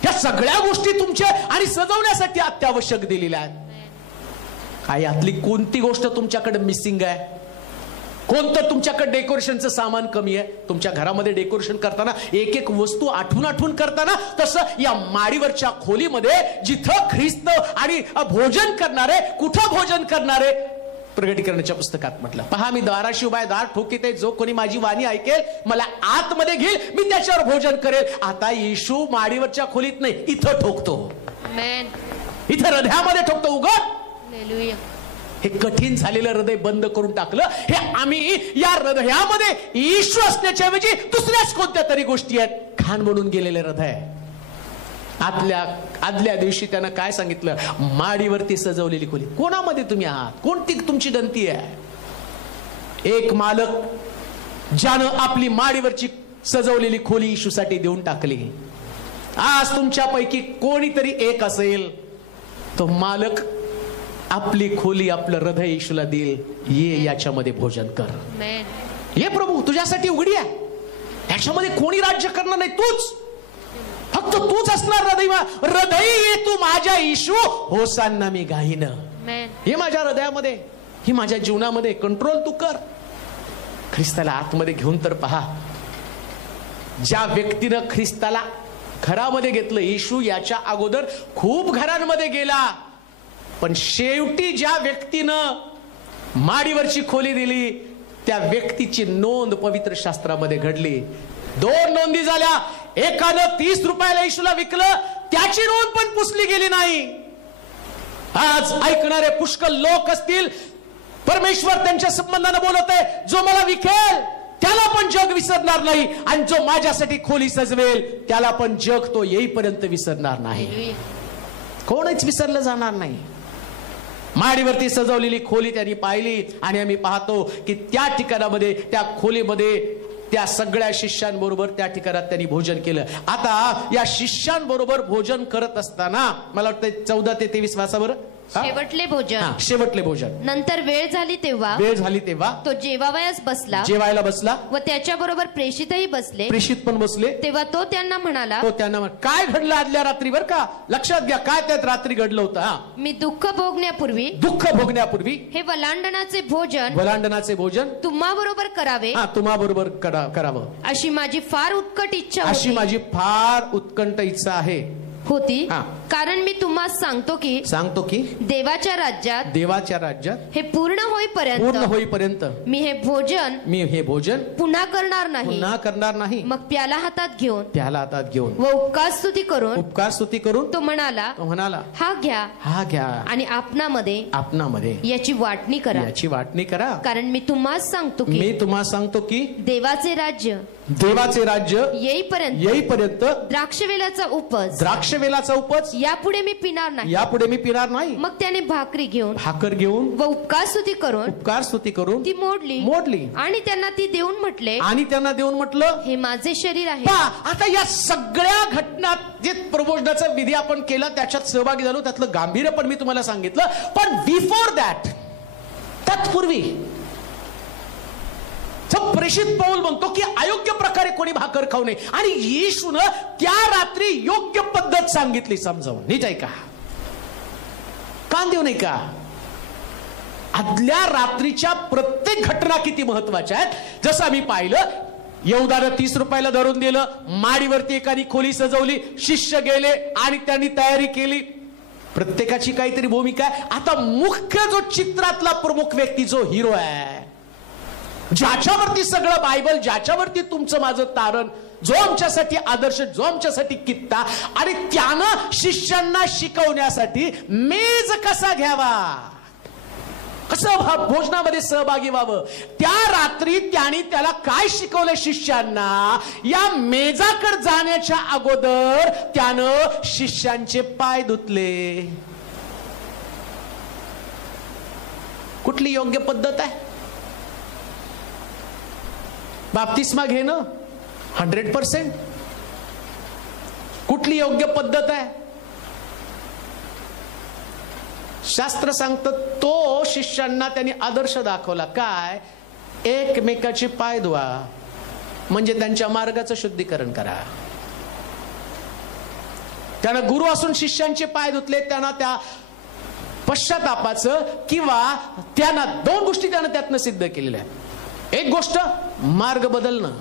या सगळ्या गोष्टी तुमच्या आणि सजवण्यासाठी अत्यावश्यक दिलेल्या आहेत. काय यातली कोणती गोष्ट तुमच्याकडे मिसिंग आहे? कोणतं तुमच्याकडे डेकोरेशनचं सामान कमी आहे? तुमच्या घरामध्ये डेकोरेशन करताना एक एक वस्तू आठवून आठवून करताना, तसं या माडीवरच्या खोलीमध्ये जिथं ख्रिस्त आणि भोजन करणारे, कुठं भोजन करणारे? प्रगटीकरणाच्या पुस्तकात म्हटलं, पहा मी दाराशी उभा आहे, दार ठोकीते, जो कोणी माझी वाणी ऐकेल मला आतमध्ये घेईल, मी त्याच्यावर भोजन करेल. आता येशू माडीवरच्या खोलीत नाही, इथं ठोकतो. इथं हृदयामध्ये ठोकतो. उघड. हे कठीण झालेलं हृदय बंद करून टाकलं. हे आम्ही या हृदयामध्ये येशू असण्याच्या ऐवजी दुसऱ्याच कोणत्या तरी गोष्टी आहेत. खाण म्हणून गेलेले हृदय. आदल्या दिवशी त्यानं काय सांगितलं? माडीवरती सजवलेली खोली. कोणामध्ये तुम्ही आहात? कोणती तुमची दंती आहे? एक मालक ज्यानं आपली माडीवरची सजवलेली खोली येशूसाठी देऊन टाकली. आज तुमच्यापैकी कोणीतरी एक असेल, तो मालक आपली खोली, आपलं हृदय येशूला देईल. ये याच्यामध्ये भोजन कर. ये प्रभू, तुझ्यासाठी उघडी आहे. याच्यामध्ये कोणी राज्य करणार नाही, तूच, फक्त तूच असणार. हृदय ये तू माझ्या येशू, होसांना मी गाईन. हे माझ्या हृदयामध्ये, ही माझ्या जीवनामध्ये कंट्रोल तू कर. ख्रिस्ताला आतमध्ये घेऊन तर पहा. ज्या व्यक्तीनं ख्रिस्ताला घरामध्ये घेतलं, येशू याच्या अगोदर खूप घरांमध्ये गेला, पण शेवटी ज्या व्यक्तीनं माडीवरची खोली दिली, त्या व्यक्तीची नोंद पवित्र शास्त्रामध्ये घडली. 2 नोंदी झाल्या. एकानं 30 रुपयाला येशूला विकलं, त्याची नोंद पण पुसली गेली नाही. आज ऐकणारे पुष्कळ लोक असतील, परमेश्वर त्यांच्या संबंधाने बोलत आहे, जो मला विकेल त्याला पण जग विसरणार नाही, आणि जो माझ्यासाठी खोली सजवेल त्याला पण जग तो येईपर्यंत विसरणार नाही. कोणच विसरलं जाणार नाही. माडीवरती सजवलेली खोली त्यांनी पाहिली, आणि आम्ही पाहतो की त्या ठिकाणामध्ये, त्या खोलीमध्ये त्या सगळ्या शिष्यांबरोबर त्या ठिकाणात त्यांनी भोजन केलं. आता या शिष्यांबरोबर भोजन करत असताना मला वाटतं 14 ते 23 वाचा बरं. शेवटले भोजन. शेवटले भोजन. नंतर वेळ झाली तेव्हा तो जेवावयास बसला. जेवायला बसला व त्याच्या बरोबर प्रेषितही बसले. प्रेषित पण बसले. तेव्हा तो त्यांना म्हणाला, काय घडलं आदल्या रात्री? बर का, लक्षात घ्या काय त्यात रात्री घडलं होतं. मी दुःख भोगण्यापूर्वी हे वलांडनाचे भोजन तुम्हा बरोबर करावे. तुम्हा बरोबर करावं अशी माझी फार उत्कट इच्छा आहे होती. कारण मी तुम्हाला सांगतो की देवाच्या राज्यात हे पूर्ण होईपर्यंत मी हे भोजन पुन्हा करणार नाही. मग प्याला हातात घेऊन व उपकार स्तुती करून तो म्हणाला, हा घ्या आणि आपणामध्ये याची वाटणी करा. कारण मी तुम्हाला सांगतो की देवाचे राज्य येईपर्यंत द्राक्षवेलाचा उपज यापुढे मी पिणार नाही. मग त्याने भाकर घेऊन व उपकार स्तुती करून ती मोडली आणि त्यांना देऊन म्हटलं, हे माझे शरीर आहे. आता या सगळ्या घटनात जे प्रबोधनाचा विधी आपण केला, त्याच्यात सहभागी झालो, त्यातलं गांभीर्य पण मी तुम्हाला सांगितलं. पण बिफोर दॅट, तत्पूर्वी प्रेषित पौल म्हणतो की अयोग्य प्रकारे कोणी भाकर खाऊ नये. आणि येशूनं त्या रात्री योग्य पद्धत सांगितली समजावून. नीट आहे का? कान देऊ नाही का? आदल्या रात्रीच्या प्रत्येक घटना किती महत्वाच्या आहेत. जसं आम्ही पाहिलं, यहूदानं 30 रुपयाला धरून दिलं, माडीवरती एकाने खोली सजवली, शिष्य गेले आणि त्यांनी तयारी केली. प्रत्येकाची काहीतरी भूमिका आहे. आता मुख्य जो चित्रातला प्रमुख व्यक्ती, जो हिरो आहे, ज्याच्यावरती सगळं बायबल, ज्याच्यावरती तुमचं माझं तारण, जो आमच्यासाठी आदर्श, जो आमच्यासाठी कित्ता, आणि त्यानं शिष्यांना शिकवण्यासाठी मेज कसा घ्यावा, कसं भोजनामध्ये सहभागी व्हावं, त्या रात्री त्याने त्याला काय शिकवलं शिष्यांना. या मेजाकडे जाण्याच्या अगोदर त्यानं शिष्यांचे पाय धुतले. कुठली योग्य पद्धत आहे? बाप्तिस्मा घेणं 100%. कुठली योग्य पद्धत आहे? शास्त्र सांगतं, तो शिष्यांना त्यांनी आदर्श दाखवला. काय? एकमेकाचे पाय धुवा, म्हणजे त्यांच्या मार्गाचं शुद्धीकरण करा. त्यानं गुरु असून शिष्यांचे पाय धुतले. त्यांना त्या पश्चातापाचं, किंवा त्यांना 2 गोष्टी त्यानं त्यातनं सिद्ध केलेल्या आहेत. एक गोष्ट, मार्ग बदलणं.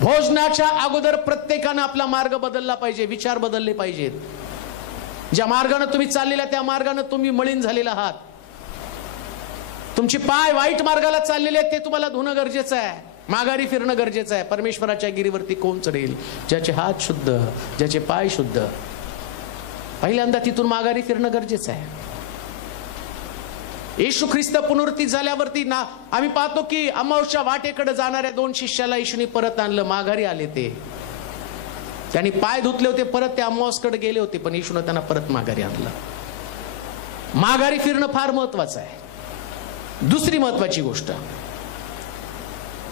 भोजनाच्या अगोदर प्रत्येकानं आपला मार्ग बदलला पाहिजे, विचार बदलले पाहिजेत. ज्या मार्गाने तुम्ही चाललेला त्या मार्गाने तुम्ही मलिन झालेला आहात. तुमचे पाय वाईट मार्गाला चाललेले आहेत, ते तुम्हाला धुणं गरजेचं आहे, माघारी फिरणं गरजेचं आहे. परमेश्वराच्या गिरीवरती कोण चढेल? ज्याचे हात शुद्ध, ज्याचे पाय शुद्ध. पहिल्यांदा तिथून माघारी फिरणं गरजेचं आहे. येशू ख्रिस्त पुनरुत्थित झाल्यावरती ना आम्ही पाहतो की अमावस्या वाटेकडे जाणाऱ्या 2 शिष्याला येशूने परत आणलं. माघारी आले ते, त्यांनी पाय धुतले होते, परत ते अमावस्याकडे गेले होते, पण येशूने त्यांना परत माघारी आणलं. माघारी फिरणं फार महत्वाचं आहे. दुसरी महत्वाची गोष्ट,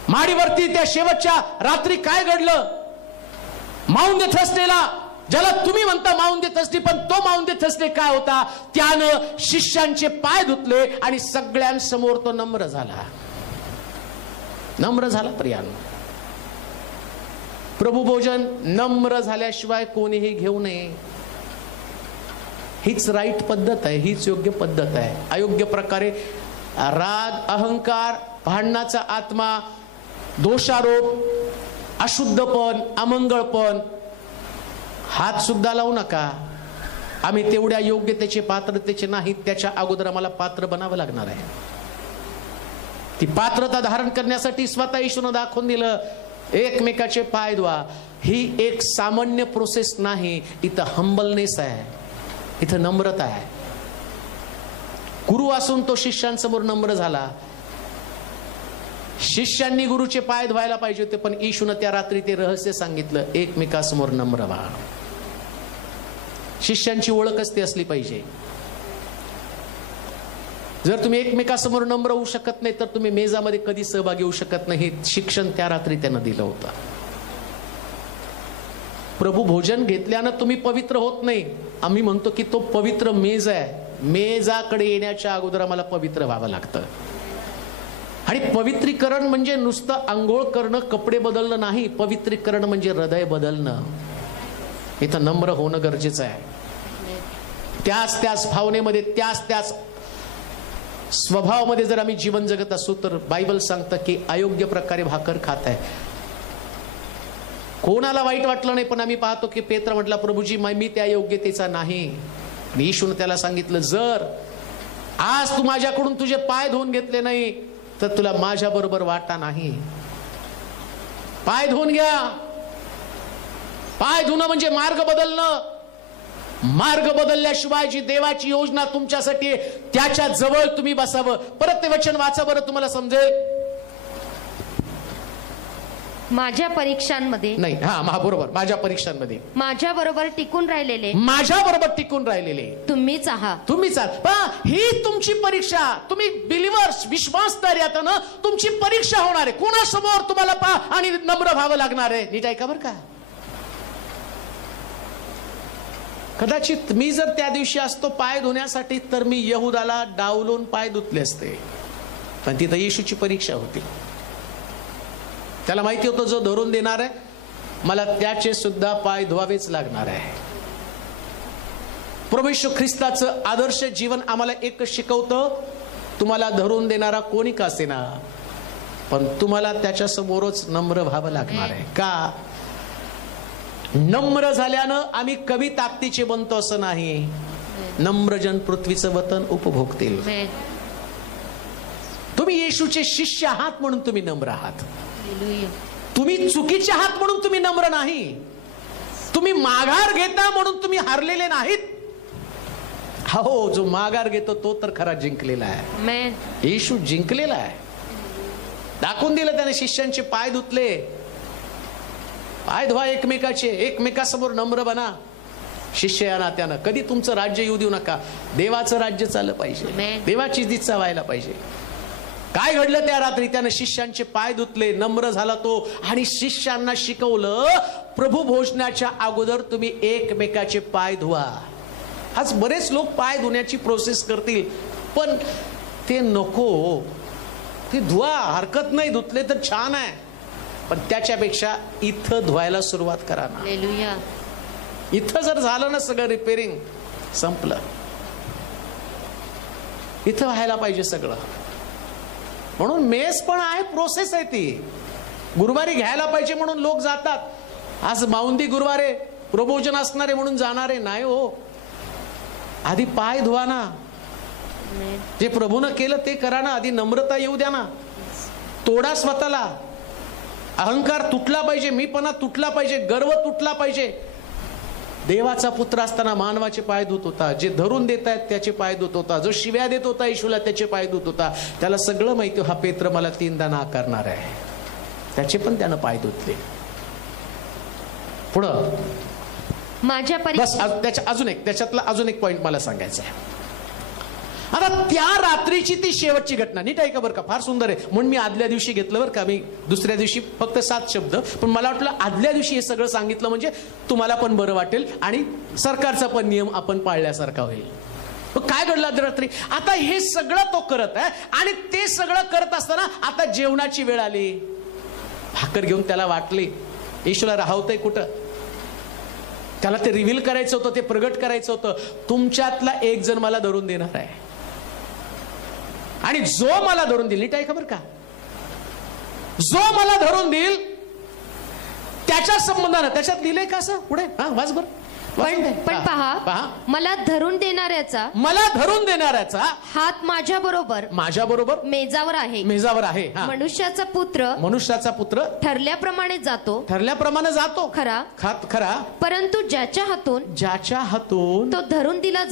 माडीवरती त्या शेवटच्या रात्री काय घडलं? माउंट द थर्सडेला, ज्याला तुम्ही म्हणता माउंट द थर्सडे, पण तो माउंट द थर्सडे काय होता? त्यानं शिष्यांचे पाय धुतले आणि सगळ्यांसमोर तो नम्र झाला. प्रियानो, प्रभू भोजन नम्र झाल्याशिवाय कोणीही घेऊ नये. हीच राईट पद्धत आहे, हीच योग्य पद्धत आहे. अयोग्य प्रकारे राग, अहंकार, भांडणाचा आत्मा, दोषारोप, अशुद्धपण, अमंगळपण हात सुद्धा लावू नका. आम्ही तेवढ्या योग्यतेचे पात्रतेचे नाहीत, त्याच्या अगोदर आम्हाला पात्र बनावं लागणार आहे. ती पात्रता धारण करण्यासाठी स्वतः येशूने दाखवून दिलं, एकमेकाचे पाय धुवा. ही एक सामान्य प्रोसेस नाही, इथं हंबलनेस आहे, इथं नम्रता आहे. गुरु असून तो शिष्यांसमोर नम्र झाला. शिष्यांनी गुरुचे पाय धुवायला पाहिजे होते, पण येशूने त्या रात्री ते रहस्य सांगितलं, एकमेकासमोर नम्र व्हा. शिष्यांची ओळखच ती असली पाहिजे. जर तुम्ही एकमेकासमोर नम्र होऊ शकत नाही, तर तुम्ही मेजामध्ये कधी सहभागी होऊ शकत नाही. शिक्षण त्या रात्री त्यानं दिलं होतं. प्रभू भोजन घेतल्यानं तुम्ही पवित्र होत नाही. आम्ही म्हणतो की तो पवित्र मेज आहे. मेजाकडे येण्याच्या अगोदर आम्हाला पवित्र व्हावं लागतं. आणि पवित्रीकरण म्हणजे नुसतं आंघोळ करणं, कपडे बदलणं नाही. पवित्रीकरण म्हणजे हृदय बदलणं. इथं नम्र होणं गरजेचं आहे. त्याच भावनेमध्ये, त्याच स्वभावामध्ये जर आम्ही जीवन जगत असू, तर बायबल सांगतं की अयोग्य प्रकारे भाकर खात आहे. कोणाला वाईट वाटलं नाही, पण आम्ही पाहतो की पेत्र म्हटला, प्रभूजी मी त्या योग्यतेचा नाही. येशूने त्याला सांगितलं, जर आज तू माझ्याकडून तुझे पाय धुवून घेतले नाही, तर तुला माझ्या बरोबर वाटा नाही. पाय धुवून घ्या. पाय धुणं म्हणजे मार्ग बदलणं. मार्ग बदलल्याशिवाय जी देवाची योजना तुमच्यासाठी त्याच्या जवळ तुम्ही बसावं. परत ते वचन वाचा बरं, तुम्हाला समजेल. माझ्या परीक्षांमध्ये नाही, बरोबर, माझ्या परीक्षांमध्ये माझ्या बरोबर टिकून राहिलेले तुम्हीच आहात. ही तुमची परीक्षा. तुम्ही बिलिव्हर्स, विश्वासदार यात ना, तुमची परीक्षा होणार आहे. कोणासमोर तुम्हाला आणि नम्र व्हावं लागणार आहे. नीट ऐका बरं का. कदाचित मी जर त्या दिवशी असतो पाय धुण्यासाठी, तर मी यहुदाला डावलून पाय धुतले असते. पण तिथं येशूची परीक्षा होती. त्याला माहिती होतं, जो धरून देणार आहे मला त्याचे सुद्धा पाय धुवावेच लागणार आहे. प्रभू येशू ख्रिस्ताचं आदर्श जीवन आम्हाला एक शिकवतं, तुम्हाला धरून देणारा कोणी का असेना, पण तुम्हाला त्याच्या समोरच नम्र व्हावं लागणार आहे. का? नम्र झाल्यानं आम्ही कवी ताकदीचे बनतो असं नाही. नम्रजन पृथ्वीचं वतन उपभोगतील. तुम्ही येशूचे शिष्य आहात म्हणून तुम्ही नम्र आहात. तुम्ही चुकीचे आहात म्हणून तुम्ही नम्र नाही. तुम्ही माघार घेता म्हणून तुम्ही हारलेले नाहीत. हो, जो माघार घेतो तो तर खरा जिंकलेला आहे. येशू जिंकलेला आहे. दाखवून दिलं त्याने. शिष्यांचे पाय धुतले. पाय धुवा एकमेकाचे. एकमेकासमोर नम्र बना. शिष्य या नात्यानं कधी तुमचं राज्य येऊ देऊ नका. देवाचं राज्य चाललं पाहिजे. देवाची इच्छा व्हायला पाहिजे. काय घडलं त्या रात्री? त्यानं शिष्यांचे पाय धुतले, नम्र झाला तो, आणि शिष्यांना शिकवलं, प्रभू भोजनाच्या अगोदर तुम्ही एकमेकाचे पाय धुवा. आज बरेच लोक पाय धुण्याची प्रोसेस करतील, पण ते नको. ते धुवा, हरकत नाही, धुतले तर छान आहे, पण त्याच्यापेक्षा इथं धुवायला सुरुवात करा ना. इथं जर झालं ना सगळं रिपेरिंग, संपलं. इथं व्हायला पाहिजे सगळं. म्हणून मेस पण आहे, प्रोसेस आहे ती. गुरुवारी घ्यायला पाहिजे म्हणून लोक जातात. आज माऊंदी गुरुवारे प्रबोधन असणारे म्हणून जाणारे नाही हो. आधी पाय धुवा ना, जे प्रभूनं केलं ते करा ना. आधी नम्रता येऊ द्या ना, तोडा स्वतःला. अहंकार तुटला पाहिजे, मीपणा तुटला पाहिजे, गर्व तुटला पाहिजे. देवाचा पुत्र असताना मानवाचे पाय धुत होता, जे धरून देत आहेत त्याचे पाय धुत होता, जो शिव्या देत होता येशूला त्याचे पाय धुत होता. त्याला सगळं माहिती, हा पेत्र मला 3दा नाकारणार आहे, त्याचे पण त्यानं पाय धुतले. पुढं माझ्या बस त्याच्यातला अजून एक पॉइंट मला सांगायचा आहे. आता त्या रात्रीची ती शेवटची घटना नीट ऐका बरं का, फार सुंदर आहे. म्हणून मी आदल्या दिवशी घेतलं बरं का. मी दुसऱ्या दिवशी फक्त 7 शब्द, पण मला वाटलं आदल्या दिवशी हे सगळं सांगितलं म्हणजे तुम्हाला पण बरं वाटेल आणि सरकारचा पण नियम आपण पाळल्यासारखा होईल. काय घडलं रात्री? आता हे सगळं तो करत आहे आणि ते सगळं करत असताना आता जेवणाची वेळ आली. भाकर घेऊन त्याला वाटली, येशूला राहवतंय कुठं? त्याला ते रिव्हील करायचं होतं, ते प्रगट करायचं होतं. तुमच्यातला एक जण मला धरून देणार आहे आणि जो मला धरून देईल, नीट आहे खबर का, जो मला धरून देईल त्याच्या संबंधानं, त्याच्यात लिहिलंय का असं पुढे? हा वाच बर. पण पहा, मला धरून देणाऱ्याचा हात माझ्या बरोबर मेजावर आहे. मनुष्याचा पुत्र ठरल्याप्रमाणे जातो खरा, परंतु ज्याच्या हातून तो धरून दिला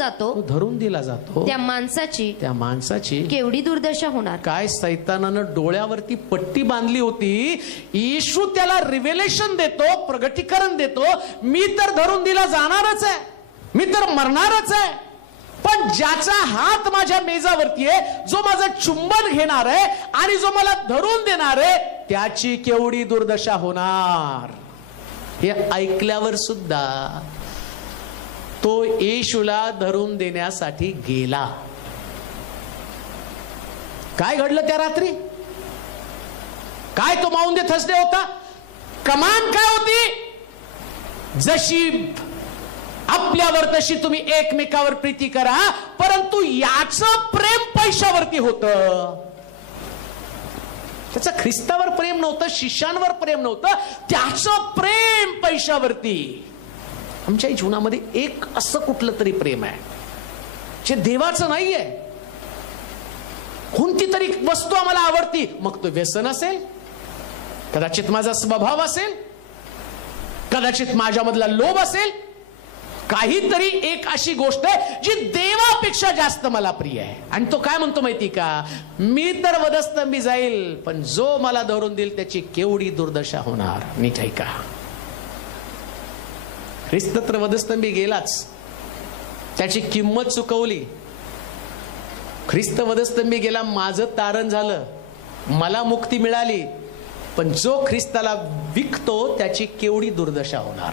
जातो त्या माणसाची केवढी दुर्दशा होणार. काय सैतानानं डोळ्यावरती पट्टी बांधली होती. येशू त्याला रिव्हेलेशन देतो, प्रगटीकरण देतो. मी तर धरून दिला जाणारच आहे, मी तर मरणारच आहे, पण ज्याचा हात माझ्या मेजावरती आहे, जो माझं चुंबन घेणार आहे आणि जो मला धरून देणार आहे, त्याची केवढी दुर्दशा होणार. हे ऐकल्यावर सुद्धा तो येशूला धरून देण्यासाठी गेला. काय घडलं त्या रात्री? काय तो माऊंदे थर्सडे होता? कमान काय होती? जशी आपल्यावर तशी तुम्ही एकमेकावर प्रीती करा, परंतु याचं प्रेम पैशावरती होतं. त्याचं ख्रिस्तावर प्रेम नव्हतं, शिष्यांवर प्रेम नव्हतं, त्याचं प्रेम पैशावरती. आमच्या जीवनामध्ये एक असं कुठलं तरी प्रेम आहे जे देवाचं नाहीये. कोणती तरी वस्तू आम्हाला आवडती, मग तो व्यसन असेल, कदाचित माझा स्वभाव असेल, कदाचित माझ्यामधला लोभ असेल, काहीतरी एक अशी गोष्ट आहे जी देवापेक्षा जास्त मला प्रिय आहे. आणि तो काय म्हणतो माहिती का? मी तर वधस्तंभी जाईल, पण जो मला धरून देईल त्याची केवढी दुर्दशा होणार. नीट ऐका, ख्रिस्त तर वधस्तंभी गेलाच, त्याची किंमत चुकवली. ख्रिस्त वधस्तंभी गेला, माझं तारण झालं, मला मुक्ती मिळाली, पण जो ख्रिस्ताला विकतो त्याची केवढी दुर्दशा होणार.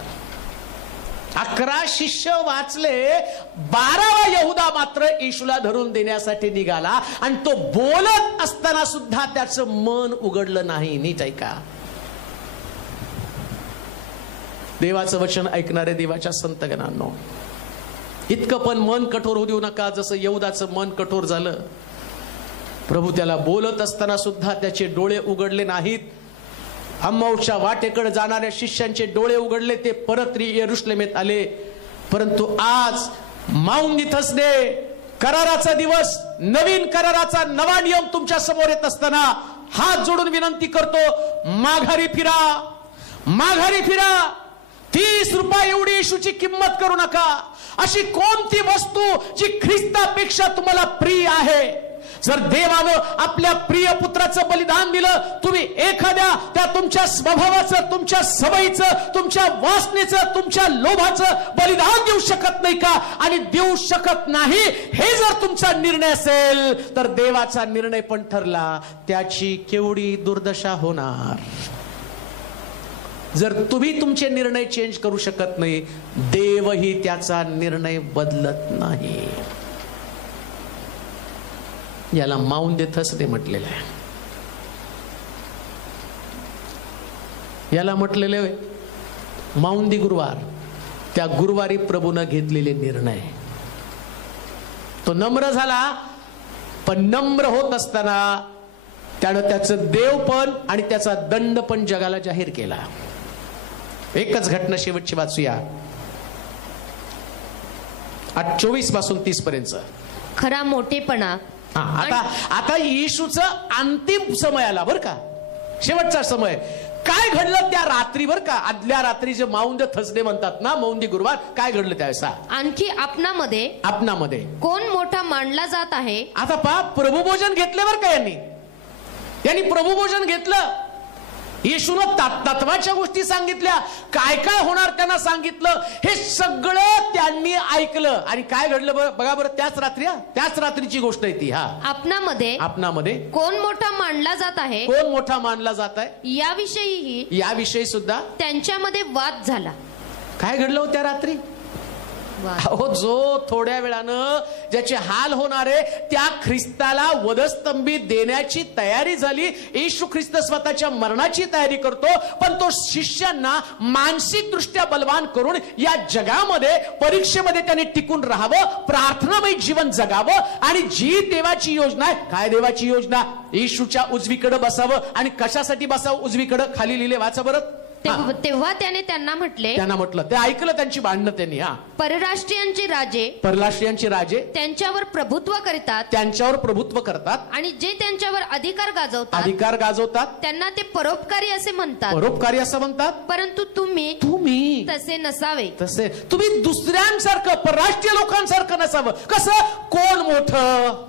11 शिष्य वाचले, 12वा यहुदा मात्र येशूला धरून देण्यासाठी निघाला आणि तो बोलत असताना सुद्धा त्याचं मन उघडलं नाही. नीट ऐका, देवाचं वचन ऐकणारे देवाच्या संतगणांनो, इतकं पण मन कठोर होऊ देऊ नका जसं यहुदाचं मन कठोर झालं. प्रभू त्याला बोलत असताना सुद्धा त्याचे डोळे उघडले नाहीत. अम्माऊच्या वाटेकडे जाणाऱ्या शिष्यांचे डोळे उघडले, ते परत यरुशलेमेत आले. परंतु आज माऊंदी थर्सडे, कराराचा दिवस, नवीन कराराचा नवा नियम तुमच्या समोर येत असताना हात जोडून विनंती करतो, माघारी फिरा, माघारी फिरा. 30 रुपये एवढी येशूची किंमत करू नका. अशी कोणती वस्तू जी ख्रिस्तापेक्षा तुम्हाला प्रिय आहे? जर देवानं आपल्या प्रिय पुत्राचं बलिदान दिलं, तुम्ही एखाद्या त्या तुमच्या स्वभावाचं, तुमच्या सवयीचं, तुमच्या वासनेचं, तुमच्या लोभाचं बलिदान देऊ शकत नाही का? आणि देऊ शकत नाही हे जर तुमचा निर्णय असेल, तर देवाचा निर्णय पण ठरला, त्याची केवढी दुर्दशा होणार. जर तुम्ही तुमचे निर्णय चेंज करू शकत नाही, देवही त्याचा निर्णय बदलत नाही. याला माऊंदे थर्सडे म्हटलेलं आहे. याला म्हटलेले माऊंदी गुरुवार. त्या गुरुवारी प्रभूनं घेतलेले निर्णय. तो नम्र झाला, पण नम्र होत असताना त्यानं त्याचं देवपण आणि त्याचा दंड पण जगाला जाहीर केला. एकच घटना शेवटची वाचूया, 24 पासून 30 पर्यंत. खरा मोठेपणा. आता येशूचं अंतिम समय आला बर का, शेवटचा समय. काय घडलं त्या रात्री बर का, आदल्या रात्री जे माऊंद थर्सडे म्हणतात ना, मौंदी गुरुवार, काय घडलं त्यावेळेस? आणखी आपणामध्ये कोण मोठा मानला जात आहे. आता पहा, प्रभुभोजन घेतले बर का यांनी प्रभुभोजन घेतलं. येशूनं तत्वाच्या गोष्टी सांगितल्या, काय काय होणार त्यांना सांगितलं, हे सगळं त्यांनी ऐकलं. आणि काय घडलं बघा बरं, त्याच रात्रीची गोष्ट आहे ती. आपणामध्ये कोण मोठा मानला जात आहे. कोण मोठा मानला जात आहे याविषयी सुद्धा त्यांच्यामध्ये वाद झाला. काय घडलं हो त्या रात्री? जो थोड्या वेळानं ज्याचे हाल होणारे त्या ख्रिस्ताला वधस्तंभी देण्याची तयारी झाली. येशू ख्रिस्त स्वतःच्या मरणाची तयारी करतो, पण तो शिष्यांना मानसिक दृष्ट्या बलवान करून या जगामध्ये परीक्षेमध्ये त्याने टिकून राहावं, प्रार्थनामय जीवन जगावं. आणि जी देवाची योजना आहे, काय देवाची योजना? येशूच्या उजवीकडे बसावं. आणि कशासाठी बसावं उजवीकडे? खाली लिहिले, वाचा बरं. तेव्हा त्याने त्यांना म्हटलं, ते ऐकलं त्यांची भांडणं त्यांनी. परराष्ट्रीयांचे राजे त्यांच्यावर प्रभुत्व करतात आणि जे त्यांच्यावर अधिकार गाजवतात त्यांना ते परोपकारी असे म्हणतात. परंतु तुम्ही तसे नसावे. तुम्ही दुसऱ्यांसारखं, परराष्ट्रीय लोकांसारखं नसावं. कसं? कोण मोठं?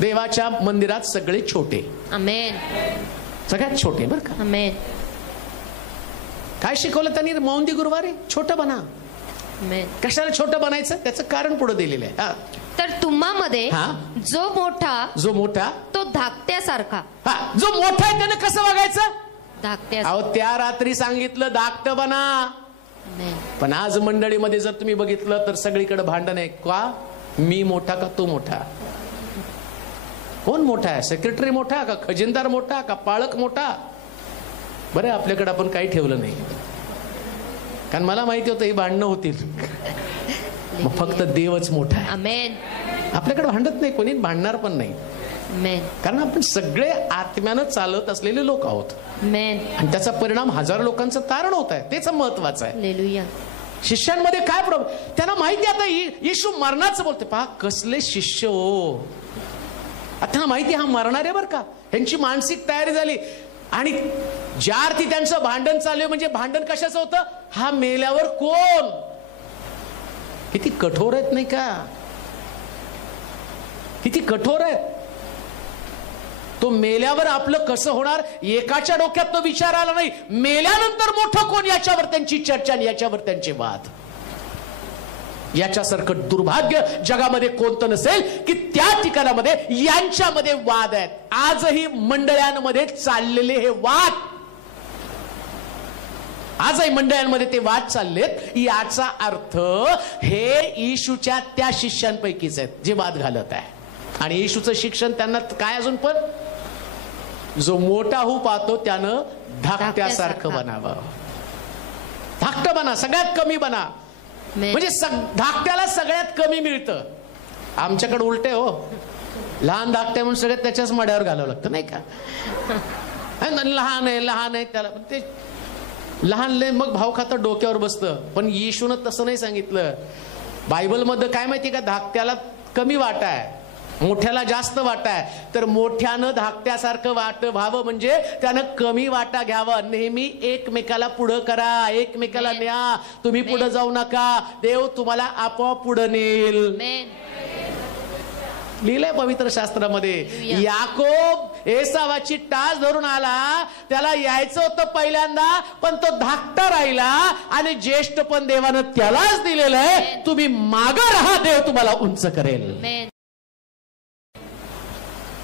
देवाच्या मंदिरात सगळे छोटे. आमेन. सगळ्यात छोटे बरं का. आमेन. काय शिकवलं त्यांनी मौंदी गुरुवारी? छोटं बना. कशाला छोटं बनायचं? त्याचं कारण पुढे दिलेलं आहे. तर तुम्हामध्ये जो मोठा तो धाकट्यासारखा. जो मोठा आहे त्याने कसं वागायचं? धाकट्या. त्या रात्री सांगितलं धाकटं बना. पण आज मंडळीमध्ये जर तुम्ही बघितलं तर सगळीकडे भांडण आहे. का? मी मोठा का तू मोठा? कोण मोठा आहे? सेक्रेटरी मोठा का खजिनदार मोठा का पाळक मोठा? बरं, आपल्याकडे आपण काही ठेवलं नाही, कारण मला माहिती होतं ही भांडणं होतील. फक्त देवच मोठा आहे. आमेन. आपल्याकडे भांडत नाही कोणी, भांडणार पण नाही. आमेन. कारण आपण सगळे आत्म्यानं चालत असलेले लोक आहोत. आमेन. आणि त्याचा परिणाम हजारो लोकांचं तारण होत आहे. तेच महत्वाचं आहे. हालेलुया. शिष्यांमध्ये काय प्रॉब्लेम? त्यांना माहिती. आता येशू मरणाचं बोलते. पहा कसले शिष्य हो. आता माहिती हा मरणार आहे बरं का. यांची मानसिक तयारी झाली. आणि ज्या अर्थी त्यांचं भांडण चालू, म्हणजे भांडण कशाचं होतं? हा मेल्यावर कोण? किती कठोर आहेत नाही का? किती कठोर आहेत. तो मेल्यावर आपलं कसं होणार एकाच्या डोक्यात तो विचार आला नाही. मेल्यानंतर मोठं कोण, याच्यावर त्यांची चर्चा आणि याच्यावर त्यांचे वाद. याच्यासारखं दुर्भाग्य जगामध्ये कोणतं नसेल की त्या ठिकाणामध्ये यांच्यामध्ये वाद आहेत. आजही मंडळांमध्ये चाललेले हे वाद, आजही मंडळांमध्ये ते वाद चाललेत. याचा अर्थ हे येशूच्या त्या शिष्यांपैकीच आहेत जे वाद घालत आहे. आणि येशूचं शिक्षण त्यांना काय? अजून पण जो मोठा होऊ पाहतो त्यानं धाकट्यासारखं बनावं. धाकटं बना, सगळ्यात कमी बना. म्हणजे धाकट्याला सगळ्यात कमी मिळतं. आमच्याकडे उलटे हो. लहान धाकट्या म्हणून सगळ्यात त्याच्याच मड्यावर घालावं लागतं नाही का. लहान आहे त्याला ते लहान मग भाव खातं डोक्यावर बसतं. पण येशूनं तसं नाही सांगितलं. बायबलमध्ये काय माहिती का? धाकट्याला कमी वाटा आहे, मोठ्याला जास्त वाटा आहे. तर मोठ्यानं धाकट्यासारखं वाट व्हावं म्हणजे त्यानं कमी वाटा घ्यावा. नेहमी एकमेकाला पुढं करा, एकमेकाला न्या. तुम्ही पुढे जाऊ नका, देव तुम्हाला आपोआप पुढे नेईल. लिहिलंय पवित्र शास्त्रामध्ये. याकोब एसावाची टाच धरून आला, त्याला यायचं होतं पहिल्यांदा, पण तो धाकटा राहिला. आणि ज्येष्ठ पण देवानं त्यालाच दिलेलं आहे. तुम्ही मागं राहा, देव तुम्हाला उंच करेल.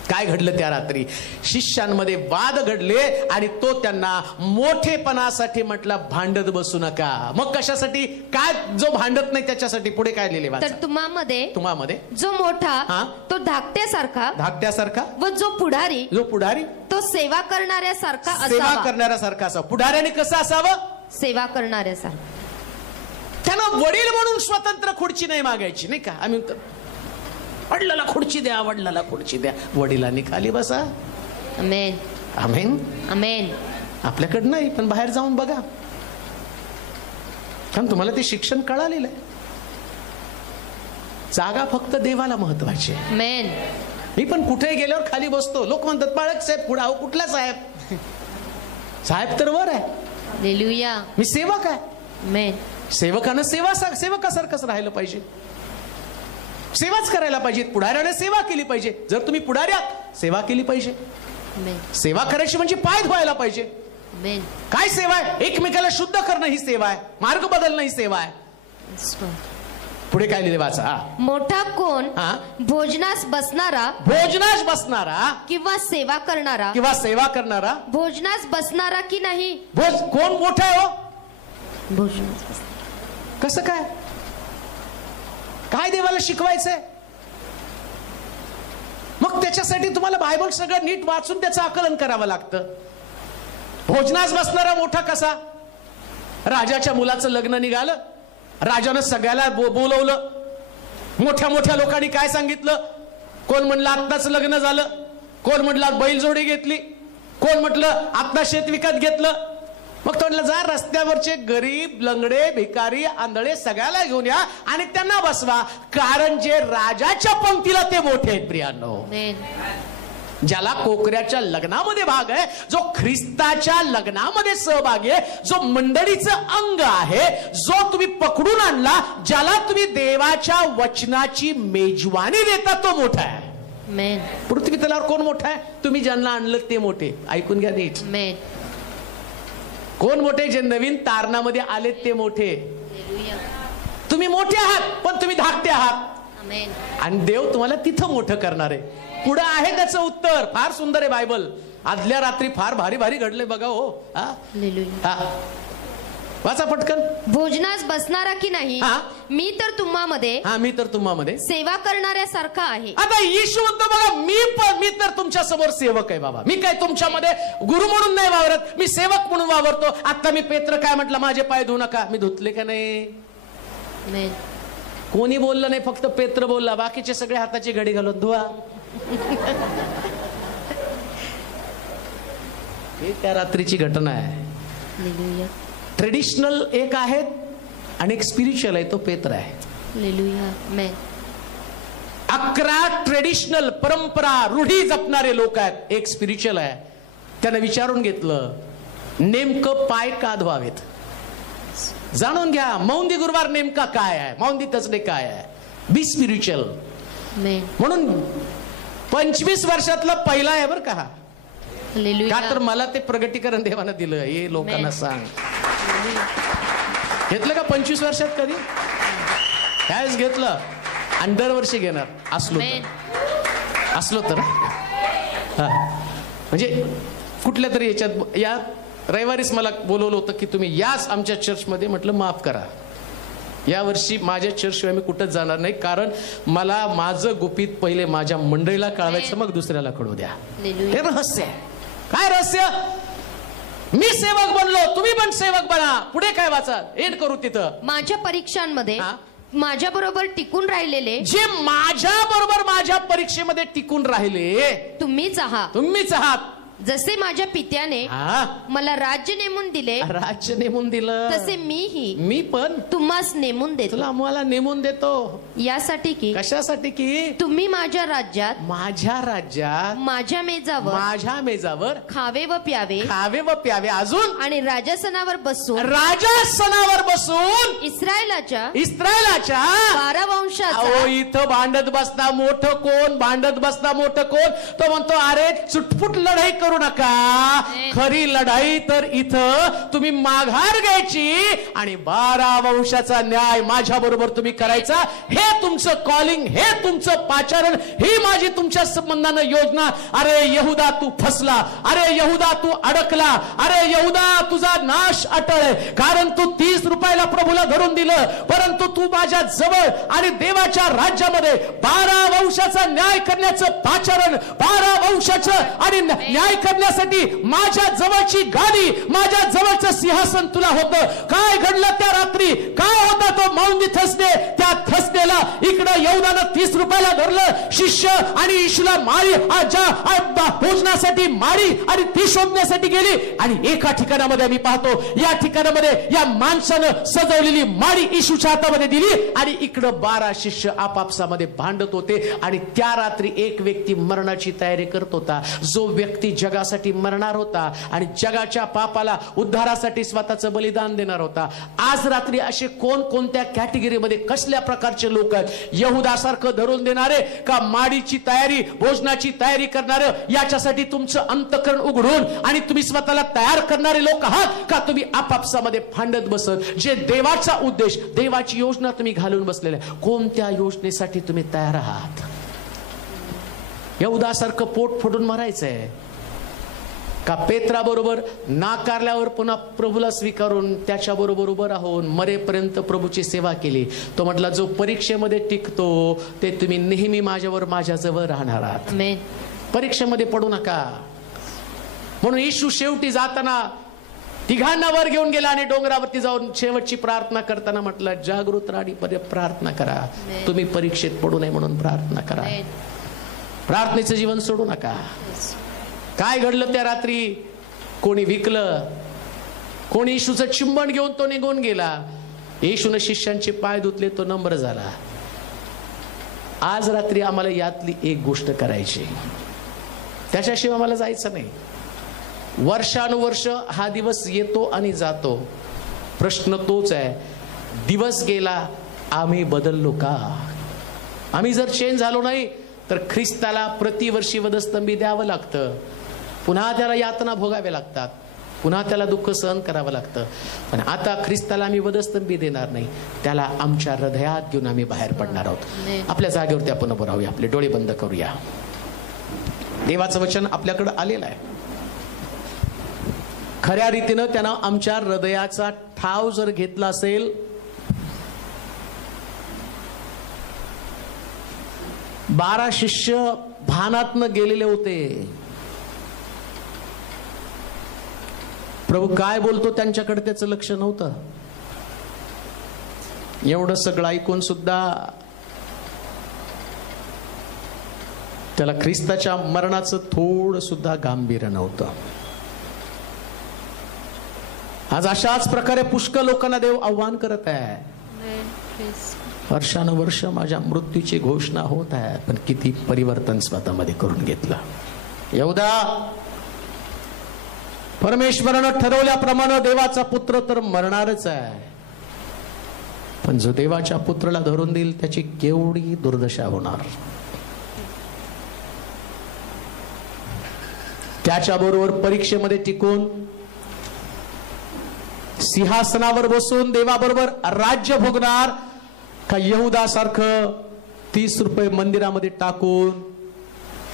काय घडलं त्या रात्री? शिष्यांमध्ये वाद घडले आणि तो त्यांना मोठेपणासाठी म्हटला भांडत बसू नका. मग कशासाठी? काय? जो भांडत नाही त्याच्यासाठी. पुढे काय लिहिले? तर तुम्हामध्ये जो मोठा तो धाकट्यासारखा व जो पुढारी तो सेवा करणाऱ्यासारखा असावा. पुढाऱ्याने कसं असावं? सेवा करणाऱ्यासारखा. त्यानं वडील म्हणून स्वतंत्र खुर्ची नाही मागायची नाही का. आम्ही वडिलाला खुर्ची द्या, वडिलाला खुर्ची द्या. वडिलांनी खाली बसा. आमेन. आमेन. आमेन. आपल्याकडं नाही, पण बाहेर जाऊन बघा, कारण तुम्हाला ते शिक्षण कळालेलं आहे. जागा फक्त देवाला महत्वाची आहे. आमेन. मी पण कुठे गेल्यावर खाली बसतो. लोक म्हणतात बाळक साहेब पुढे. अहो कुठला साहेब? साहेब तर वर आहे. हालेलुया. मी सेवक आहे. आमेन. सेवकानं सेवकासारखंच राहिलं पाहिजे. सेवाच करायला पाहिजे. पुढाऱ्याने सेवा केली पाहिजे. जर तुम्ही पुढाऱ्यात सेवा केली पाहिजे. आमेन. सेवा करायची म्हणजे पाय धुवायला पाहिजे. आमेन. काय सेवा आहे? एकमेकाला शुद्ध करणं ही सेवा आहे. मार्ग बदलणं ही सेवा आहे. पुढे काय लिहिले वाचा. मोठा कोण? हा. भोजनास बसणारा. भोजनास बसणारा किंवा सेवा करणारा. किंवा सेवा करणारा. भोजनास बसणारा की नाही? कोण मोठा आहे हो? भोजनास बसणारा. कसं काय? काय देवाला शिकवायचंय? मग त्याच्यासाठी तुम्हाला बायबल सगळं नीट वाचून त्याचं आकलन करावं लागतं. भोजनास बसणारा मोठा कसा? राजाच्या मुलाचं लग्न निघालं. राजानं सगळ्याला बोलवलं. मोठ्या मोठ्या लोकांनी काय सांगितलं? कोण म्हणलं आत्ताच लग्न झालं, कोण म्हटलं बैलजोडी घेतली, कोण म्हटलं आत्ता शेत विकत घेतलं. मग तो म्हटलं जा रस्त्यावरचे गरीब, लंगडे, भिकारी, आंधळे सगळ्याला घेऊन या आणि त्यांना बसवा, कारण जे राजाच्या पंक्तीला ते मोठे आहेत. प्रियांनो, ज्याला कोकऱ्याच्या लग्नामध्ये भाग आहे, जो ख्रिस्ताच्या लग्नामध्ये सहभागी आहे, जो मंडळीचं अंग आहे, जो तुम्ही पकडून आणला, ज्याला तुम्ही देवाच्या वचनाची मेजवानी देता, तो मोठा आहे. पृथ्वी तलावर कोण मोठा आहे? तुम्ही ज्यांना आणलं ते मोठे. ऐकून घ्या नीट. कोण मोठे? जे नवीन तारणामध्ये आलेत ते मोठे. तुम्ही मोठे आहात, पण तुम्ही धाकटे आहात. आणि देव तुम्हाला तिथं मोठं करणार आहे. पुढे आहे त्याचं उत्तर. फार सुंदर आहे बायबल. आदल्या रात्री फार भारी भारी घडले बघा हो. वाचा पटकन. भोजनास बसणारा की नाही? मी तर तुम्हामध्ये. मी तर तुम्हामध्ये सेवा करणाऱ्यासारखा आहे. आता येशू म्हणतो बघा, मी तर तुमच्या समोर सेवक आहे बाबा. मी काय तुमच्यामध्ये गुरु म्हणून नाही वावरत, मी सेवक म्हणून वावरतो. आता मी पेत्र काय म्हटलं, माझे पाय धुवू नका. मी धुतले का नाही? कोणी बोललं नाही, फक्त पेत्र बोलला. बाकीचे सगळे हाताची घडी घालून धुवा. हे त्या रात्रीची घटना आहे. ट्रेडिशनल एक आहे आणि एक स्पिरिच्युअल आहे, तो पेत्र आहे. 11 ट्रेडिशनल परंपरा रूढी जपणारे लोक आहेत, एक स्पिरिच्युअल आहे. त्याने विचारून घेतलं नेमकं पाय का धुवावेत. जाणून घ्या मौंदी गुरुवार नेमका काय आहे, मौंदी तसले काय आहे. बी स्पिरिच्युअल. म्हणून 25 वर्षातला पहिला आहे बरं का. का तर मला ते प्रगटीकरण देवानं दिलं. हे लोकांना सांग. घेतलं का 25 वर्षात कधी? कायच घेतलं. आणि दरवर्षी घेणार असलो तर म्हणजे कुठल्या तरी याच्यात. या रविवारीच मला बोलवलं होतं की तुम्ही याच आमच्या चर्चमध्ये. म्हटलं माफ करा, या वर्षी माझ्या चर्चशिवाय मी कुठंच जाणार नाही, कारण मला माझं गुपित पहिले माझ्या मंडळीला कळवायचं, मग दुसऱ्याला कळू द्या. हे रहस्य आहे. काय रहस्य? मी सेवक बनलो, तुम्ही पण सेवक बना. पुढे काय वाचा, एंड करू तिथं. माझ्या परीक्षांमध्ये माझ्या बरोबर टिकून राहिलेले, जे माझ्या बरोबर माझ्या परीक्षेमध्ये टिकून राहिले, तुम्हीच आहात. जसे माझ्या पित्याने मला राज्य नेमून दिले, राज्य नेमून दिलं, तसे मी पण तुम्हास नेमून देतो. तुला आम्हाला नेमून देतो. यासाठी की, कशासाठी की तुम्ही माझ्या राज्यात माझ्या मेजावर खावे व प्यावे. अजून आणि राजासनावर बसून इस्रायलाच्या 12 वंशाचा. इथं भांडत बसता मोठं कोण, तो म्हणतो अरे चुटपुट लढाई करू नका. खरी लढाई तर इथं तुम्ही माघार घ्यायची आणि 12 वंशाचा न्याय माझ्या बरोबर तुम्ही करायचा. हे तुमचं कॉलिंग, हे तुमचं पाचारण, ही माझी तुमच्या संबंधानं योजना. अरे यहुदा तू फसला, अरे यहुदा तू अडकला, अरे यहुदा तुझा नाश अटळ, कारण तू 30 रुपयाला प्रभूला धरून दिलं, परंतु तू माझ्या जवळ आणि देवाच्या राज्यामध्ये 12 वंशाचा न्याय करण्याचं पाचारण, 12 वंशाचं आणि न्याय करण्यासाठी माझ्या जवळची गादी, माझ्या जवळचं सिंहासन तुला होतं. काय घडलं त्या रात्री? काय होता तो मौंदी थसडे? त्या थसडेला इकडे यहुदानं 30 रुपये हाताला धरलं शिष्य आणि येशूला मारी भोजनासाठी मारी आणि ती शोधण्यासाठी गेली. आणि एका ठिकाणामध्ये आम्ही पाहतो, या ठिकाणामध्ये या माणसानं सजवलेली मारी येशूच्या हातामध्ये दिली आणि इकडं 12 शिष्य आपापसामध्ये भांडत होते. आणि त्या रात्री एक व्यक्ती मरणाची तयारी करत होता, जो व्यक्ती जगासाठी मरणार होता आणि जगाच्या पापाला उद्धारासाठी स्वतःचं बलिदान देणार होता. आज रात्री असे कोण कोणत्या कॅटेगरीमध्ये कसल्या प्रकारचे लोक आहेत? यहुदासारखं धरून देणारे का माडीची तयारी भोजनाची तयारी करणारे? याच्यासाठी तुमचं अंतःकरण उघडून आणि तुम्ही स्वतःला तयार करणारे लोक आहात का तुम्ही आपापसामध्ये भांडत बसत? जे देवाचा उद्देश देवाची योजना तुम्ही घालून बसलेले, कोणत्या योजनेसाठी तुम्ही तयार आहात? यहुदासारखं पोट फोडून मरायचंय का पेत्रा बरोबर नाकारल्यावर पुन्हा प्रभूला स्वीकारून त्याच्या बरोबर उभं राहून मरेपर्यंत प्रभूची सेवा केली? तो म्हटला, जो परीक्षेमध्ये टिकतो ते तुम्ही नेहमी माझ्याजवळ राहणार आहात. परीक्षेमध्ये पडू नका. म्हणून येशू शेवटी जाताना तिघांना वर घेऊन गेला आणि डोंगरावरती जाऊन शेवटची प्रार्थना करताना म्हटलं, जागृत राहणी प्रार्थना करा, तुम्ही परीक्षेत पडू नये म्हणून प्रार्थना करा. प्रार्थनेचं जीवन सोडू नका. काय घडलं त्या रात्री? कोणी विकलं, कोणी येशूचं चुंबन घेऊन तो निघून गेला. येशूने शिष्यांचे पाय धुतले, तो नम्र झाला. आज रात्री आम्हाला यातली एक गोष्ट करायची, त्याच्याशिवाय आम्हाला जायचं नाही. वर्षानुवर्ष हा दिवस येतो आणि जातो. प्रश्न तोच आहे, दिवस गेला, आम्ही बदललो का? आम्ही जर चेंज झालो नाही तर ख्रिस्ताला प्रतिवर्षी वधस्तंभी द्यावं लागतं, पुन्हा त्याला यातना भोगाव्या लागतात, पुन्हा त्याला दुःख सहन करावं लागतं. पण आता ख्रिस्ताला आम्ही वधस्तंभी देणार नाही, त्याला आमच्या हृदयात घेऊन आम्ही बाहेर पडणार आहोत. आपल्या जागेवरती आपण उभं राहूया, आपले डोळे बंद करूया. देवाचं वचन आपल्याकडे आलेलं आहे. खऱ्या रीतीनं त्यानं आमच्या हृदयाचा ठाव जर घेतला असेल, 12 शिष्य भानातनं गेलेले होते. प्रभू काय बोलतो त्यांच्याकडे त्याचं लक्ष नव्हतं. एवढं सगळं ऐकून सुद्धा त्याला ख्रिस्ताच्या मरणाचं थोडं सुद्धा गांभीर्य नव्हतं. आज अशाच प्रकारे पुष्कळ लोकांना देव आव्हान करत आहे. वर्षानुवर्ष माझ्या मृत्यूची घोषणा होत आहे, पण किती परिवर्तन स्वतःमध्ये करून घेतलं. यहूदा, परमेश्वरानं ठरवल्याप्रमाणे देवाचा पुत्र तर मरणारच आहे, पण जो देवाच्या पुत्राला धरून देईल त्याची केवढी दुर्दशा होणार. त्याच्याबरोबर परीक्षेमध्ये टिकून सिंहासनावर बसून देवाबरोबर राज्य भोगणार का यहूदा सारखं 30 रुपये मंदिरामध्ये टाकून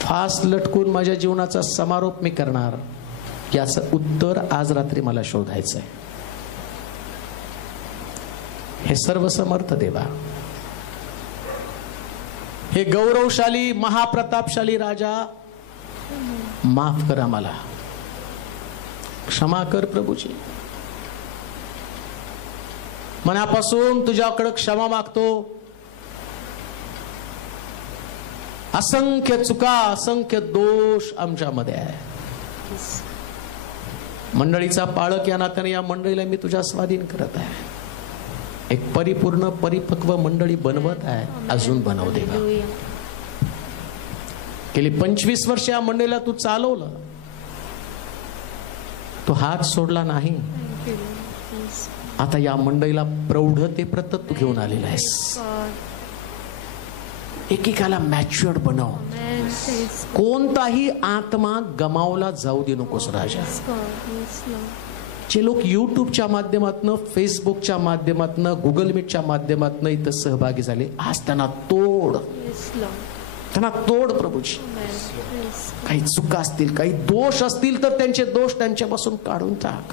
फास लटकून माझ्या जीवनाचा समारोप मी करणार? याचं उत्तर आज रात्री मला शोधायचंय. हे सर्वसमर्थ देवा, हे गौरवशाली महाप्रतापशाली राजा, माफ करा, मला क्षमा कर प्रभूजी. मनापासून तुझ्याकडे क्षमा मागतो. असंख्य चुका, असंख्य दोष आमच्यामध्ये आहे. मंडळीचा पाळक या नात्याने या मंडळीला मी तुझ्या स्वाधीन करत आहे. एक परिपूर्ण परिपक्व मंडळी बनवत आहे. अजून बनव देवा. गेली 25 वर्ष या मंडळीला तू चालवलं, तू हात सोडला नाही. आता या मंडळीला प्रौढतेप्रत तू घेऊन आलेला आहेस. एकेकाला मॅच्युअर्ड बनव. कोणताही आत्मा गमावला जाऊ दे नकोस राजा. जे लोक युट्यूबच्या माध्यमातून, फेसबुकच्या माध्यमातून, गुगल मीटच्या माध्यमातून इथं सहभागी झाले, आज त्यांना तोड, त्यांना तोड प्रभूजी. काही चुका असतील, काही दोष असतील तर त्यांचे दोष त्यांच्यापासून काढून टाक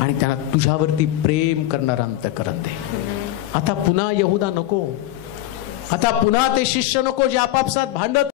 आणि त्यांना तुझ्यावरती प्रेम करणार अंतःकरण दे. आता पुन्हा यहूदा नको, आता पुन्हा ते शिष्य नको जे आपापसात भांडत